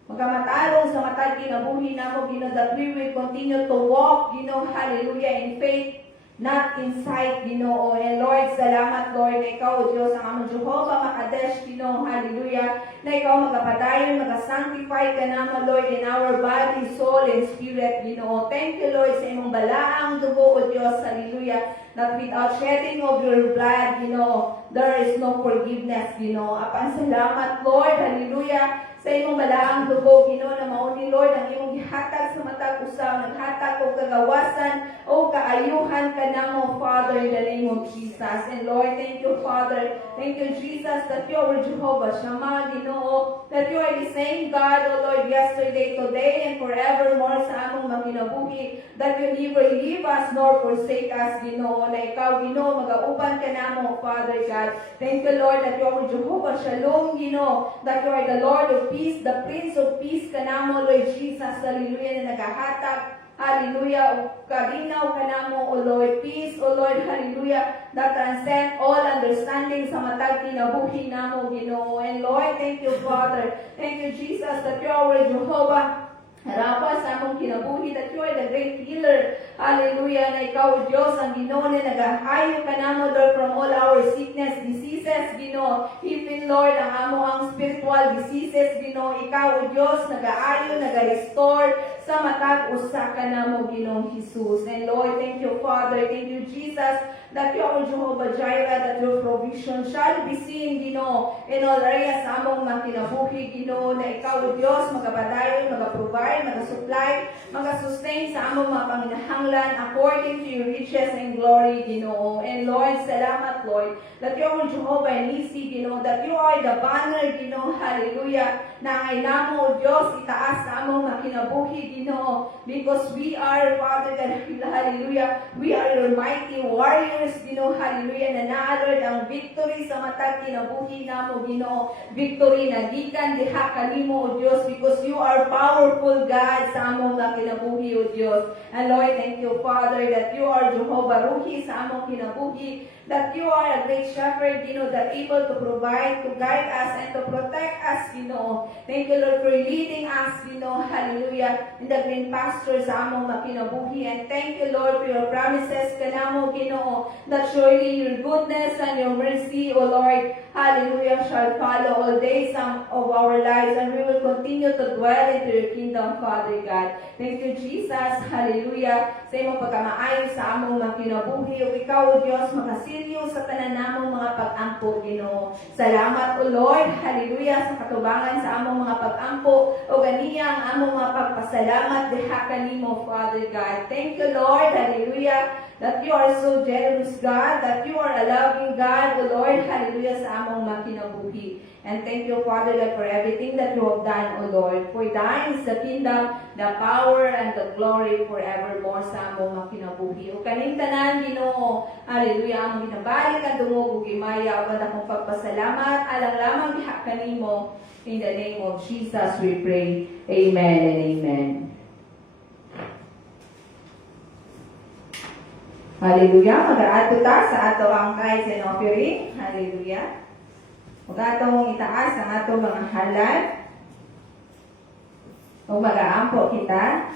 magamatarong sa matag kinabuhi namo, Ginoo, that we will continue to walk, Ginoo, hallelujah, in faith, not in sight, Ginoo. And Lord, salamat, Lord, na ikaw, Diyos, ang among Jehovah Makadesh, Ginoo, hallelujah, na ikaw magapadayon, magasanctify ka naman, Lord, in our body, soul, and spirit, Ginoo. Thank you, Lord, sa imong balaang dugo, O Diyos, hallelujah, that without shedding of your blood, Ginoo, there is no forgiveness, Ginoo. Apan salamat, Lord, hallelujah, sa imong balaang dugo, Ginoo, na mauni, Lord, ang imong gihatag sa matag usaw, naghatag o kagawasan o kaayuhan ka namo, Father, in the name of Jesus. And Lord, thank you, Father. Thank you, Jesus, that you are Jehovah Shammah, Ginoo, that you are the same God, O Lord, yesterday, today, and forevermore sa among makinabuhi, that you never leave us nor forsake us, Ginoo, na ikaw, Ginoo, magauban ka namo, Father God. Thank you, Lord, that you are Jehovah Shalom, Ginoo, that you are the Lord of peace, the Prince of Peace ka namo, Lord Jesus, hallelujah, na nagahatag, hallelujah, o kalinaw ka namo, O Lord, peace, O Lord, hallelujah, that transcend all understanding sa matag kinabuhi namo, Ginoo. And Lord, thank you, Father, thank you, Jesus, that you are Jehovah Rafa sa among kinabuhi, that you are the great healer. Hallelujah, na ikaw, Diyos, ang Ginoo na nagahayo ka namo, Lord, from all our sickness, diseases, Ginoo. Even, Lord, ang amo ang spiritual diseases, Ginoo. Ikaw, Diyos, nagaayo, naga-restore sa matag usa ka namo, Ginoong Jesus. And Lord, thank you, Father, thank you, Jesus, that you are Jehovah Jireh, that your provision shall be seen, Ginoo, in all areas sa among makinabuhi, Ginoo, na ikaw, Diyos, magapadayon, magaprovide, mag-supply, mag-sustain sa among mga panginahanglan according to your riches and glory, Ginoo. And Lord, salamat, Lord, that you are Jehovah Nisi, Ginoo, that you are the banner, Ginoo, hallelujah, na ngay namo, Diyos, itaas sa among makinabuhi, Ginoo, because we are, Father God, hallelujah, we are your mighty warriors, Ginoo, hallelujah, na naa-Lord ang victory sa matag kinabuhi namo, Ginoo, victory na gikan diha kanimo, O Diyos, because you are powerful, God, sa among kinabuhi, O Diyos. And Lord, thank you, Father, that you are Jehovah Ruhi sa among kinabuhi, that you are a great shepherd, Ginoo, that able to provide, to guide us, and to protect us, Ginoo. Thank you, Lord, for leading us, Ginoo, hallelujah, in the green pasture sa among makinabuhi. And thank you, Lord, for your promises kanamo, Ginoo, that surely your goodness and your mercy, O Lord, hallelujah, shall follow all days of our lives, and we will continue to dwell into your kingdom, Father God. Thank you, Jesus, hallelujah, sa imong pagkamaayo sa among makinabuhi. O ikaw, O Diyos, makasiryo sa tanan namong mga pag-ampo, Ginoo. Salamat, O Lord, hallelujah, sa katubangan sa among mga pag-ampo, o ganiya ang among mga pagpasalamat diha kanimo, Father God. Thank you, Lord, hallelujah, that you are so generous, God, that you are a loving God, O Lord, hallelujah, sa among makinabuhi. And thank you, Father God, for everything that you have done, O Lord. For thine is the kingdom, the power, and the glory forevermore sa among makinabuhi. O kaning tanan, Ginoo, hallelujah, among ginabalik ang dungog ug gimaya, ug akong pagpasalamat, alang lamang diha kanimo. In the name of Jesus we pray. Amen and amen. Hallelujah. Mag-aadto ta sa ato ang tithes and offering. Hallelujah. Mag-atong itaas ang ato mga halal. O mag-aampo kita.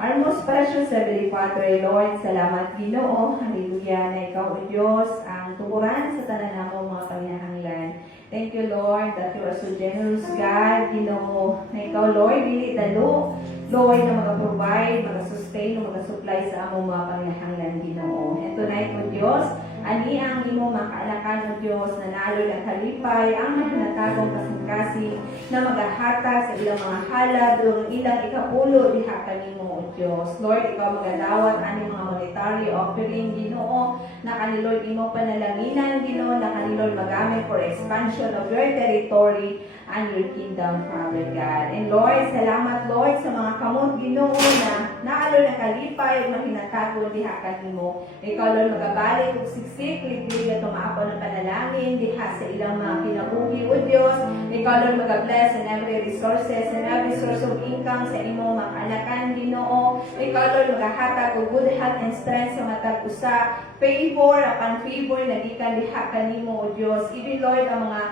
Our most precious Heavenly Father, Lord, salamat Ginoo, hallelujah, na ikaw o Diyos ang tukuran sa tanan namo mga panginahanglan. Thank you, Lord, that you are so generous, God, Ginoo, na ikaw, Lord, dili dalo, Lord, na mag-provide, mag-sustain, mag-supply sa among mga panginahanglan, Ginoo. And tonight, o Diyos, ani ang imo makaalakan o Diyos na naalo ng kalipay, ang mahinatagong kasing-kasing na magahata sa ilang mga halad, durong ilang ikapulo, diha kanimo o Diyos. Lord, ikaw magadawat ani mga monetary offering, Ginoo, na kanilord imo panalanginan, Ginoo, na kanilord magamit for expansion of your territory and your kingdom, Father God. And Lord, salamat Lord sa mga kamot, Ginoo, na naalo ng kalipay, mahinatago diha kanimo. Ikaw Lord magabalik ug siksik, liglig at tumaako ng panalangin diha sa ilang mga kinabuhi o Diyos. Ikaw Lord mag-bless in every resources and every source of income sa imong mga kanakan, Ginoo. Ikaw Lord magahatag og good health and strength sa matag usa, favor upon favor na gikan diha kanimo o Diyos. Even Lord ang mga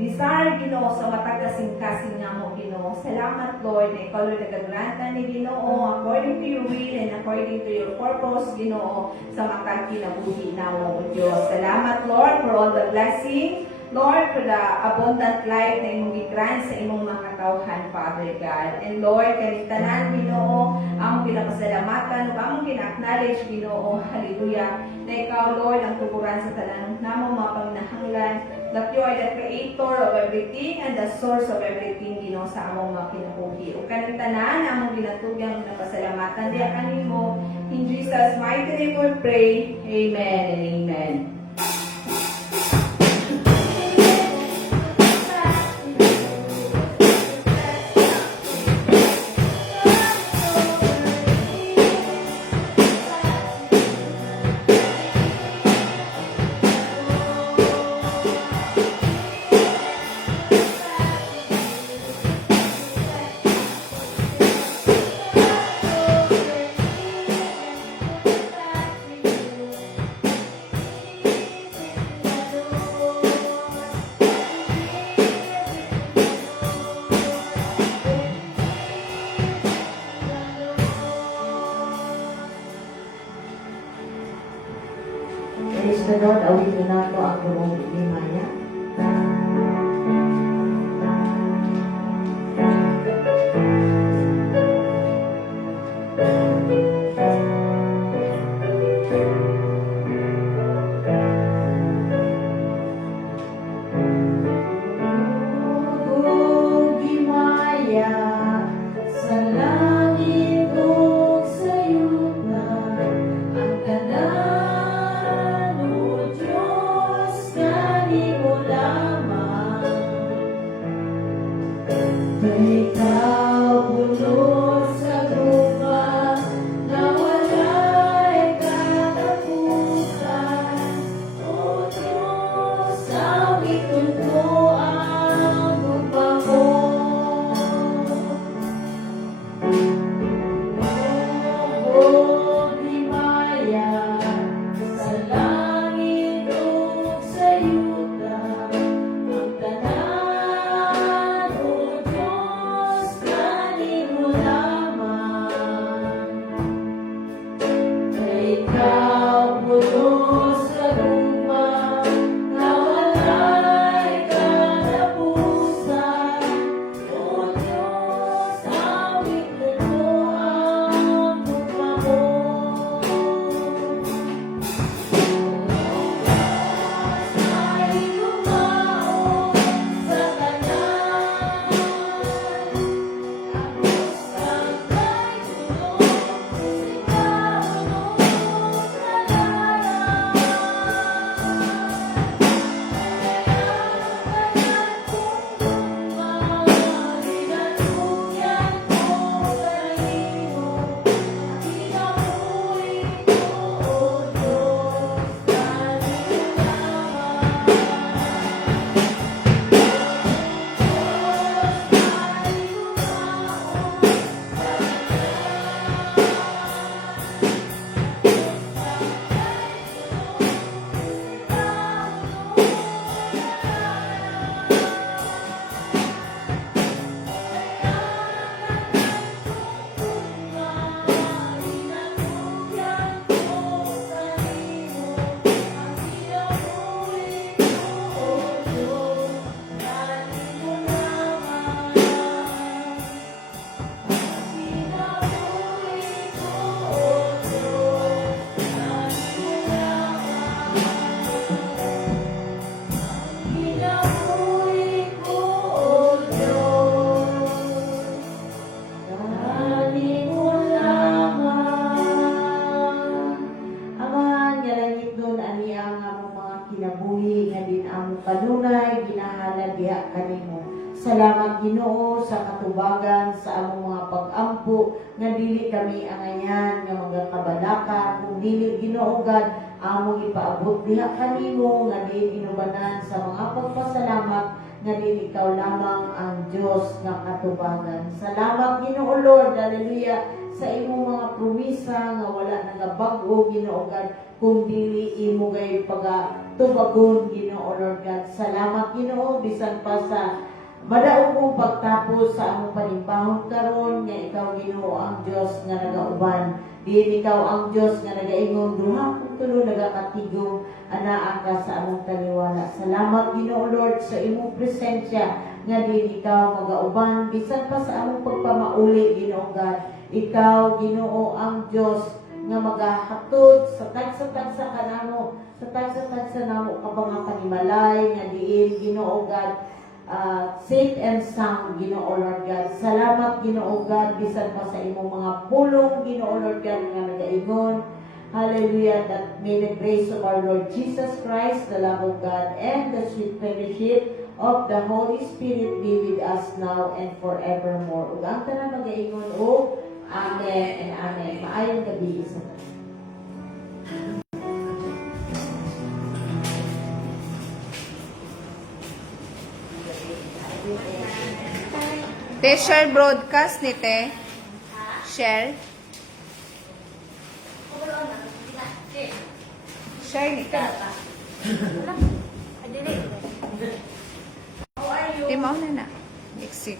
desire, Ginoo, sa matag kasing-kasing nga mo, Ginoo. Salamat Lord na ikaw Lord nagagrantan ni Ginoo according to your will and according to your purpose, Ginoo, sa matag kinabuhi na mo, o Diyos. Salamat Lord for all the blessing, Lord, for the abundant life na imong gigrant sa imong mga katawhan, Father God. And Lord, kanitanan, Ginoo, among ginapasalamatan, ug among gina-acknowledge, Ginoo, hallelujah, na ikaw, Lord, ang tuburan sa tanan namong mga panginahanglan, that you are the creator of everything and the source of everything, Ginoo, sa among mga kinabuhi. Ug kanitanan, among ginatugyang napasalamatan, diya kanimo, in Jesus' mighty name we pray. Amen and amen. Praise the Lord, awitin nato ang burong limaya. Burong limaya, sa langit o sa yuta, ang tanan o Diyos kanimo lamang. kanunay ginahala diha kanimo. Salamat Ginoo sa katubagan sa among mga pag-ampo nga dili kami angayan nga magakabalaka kung dili Ginoo God among ipaabot diha kanimo nga di inubanan sa mga pagpasalamat nga di ikaw lamang ang Dios nga katubagan. Salamat Ginoo Lord, hallelujah, sa imong mga promisa nga wala nagabag-o Ginoo God kung dili imo gay pagatubagon Ginoo Lord God. Salamat Ginoo bisan pa sa madaog mong pagtapos sa among panimbahon karon nga ikaw Ginoo ang Dios nga nagauban. Diin ikaw ang Dios nga nagaingon duha kung tulo nagakatigong anaa ka sa among taliwala. Salamat Ginoo Lord sa imong presensya nga diin ikaw magauban bisan pa sa among pagpamauli Ginoo God. Ikaw Ginoo ang Dios nga magahatod sa tagsa-tagsa kanamo, sa tagsa-tagsa namo ka mga panimalay nga diin Ginoo God safe and sound, Ginoo Lord God. Salamat, Ginoo God, bisan pa sa imong mga pulong, Ginoo Lord God, nga nagaingon. Hallelujah, that may the grace of our Lord Jesus Christ, the love of God, and the sweet fellowship of the Holy Spirit be with us now and forevermore. Ug ang tanan magaingon, o Amen and Amen. Maayong gabi sa tanan. Te, share broadcast ni Te. Share. Share ni Te. Te, mauna na. Exit.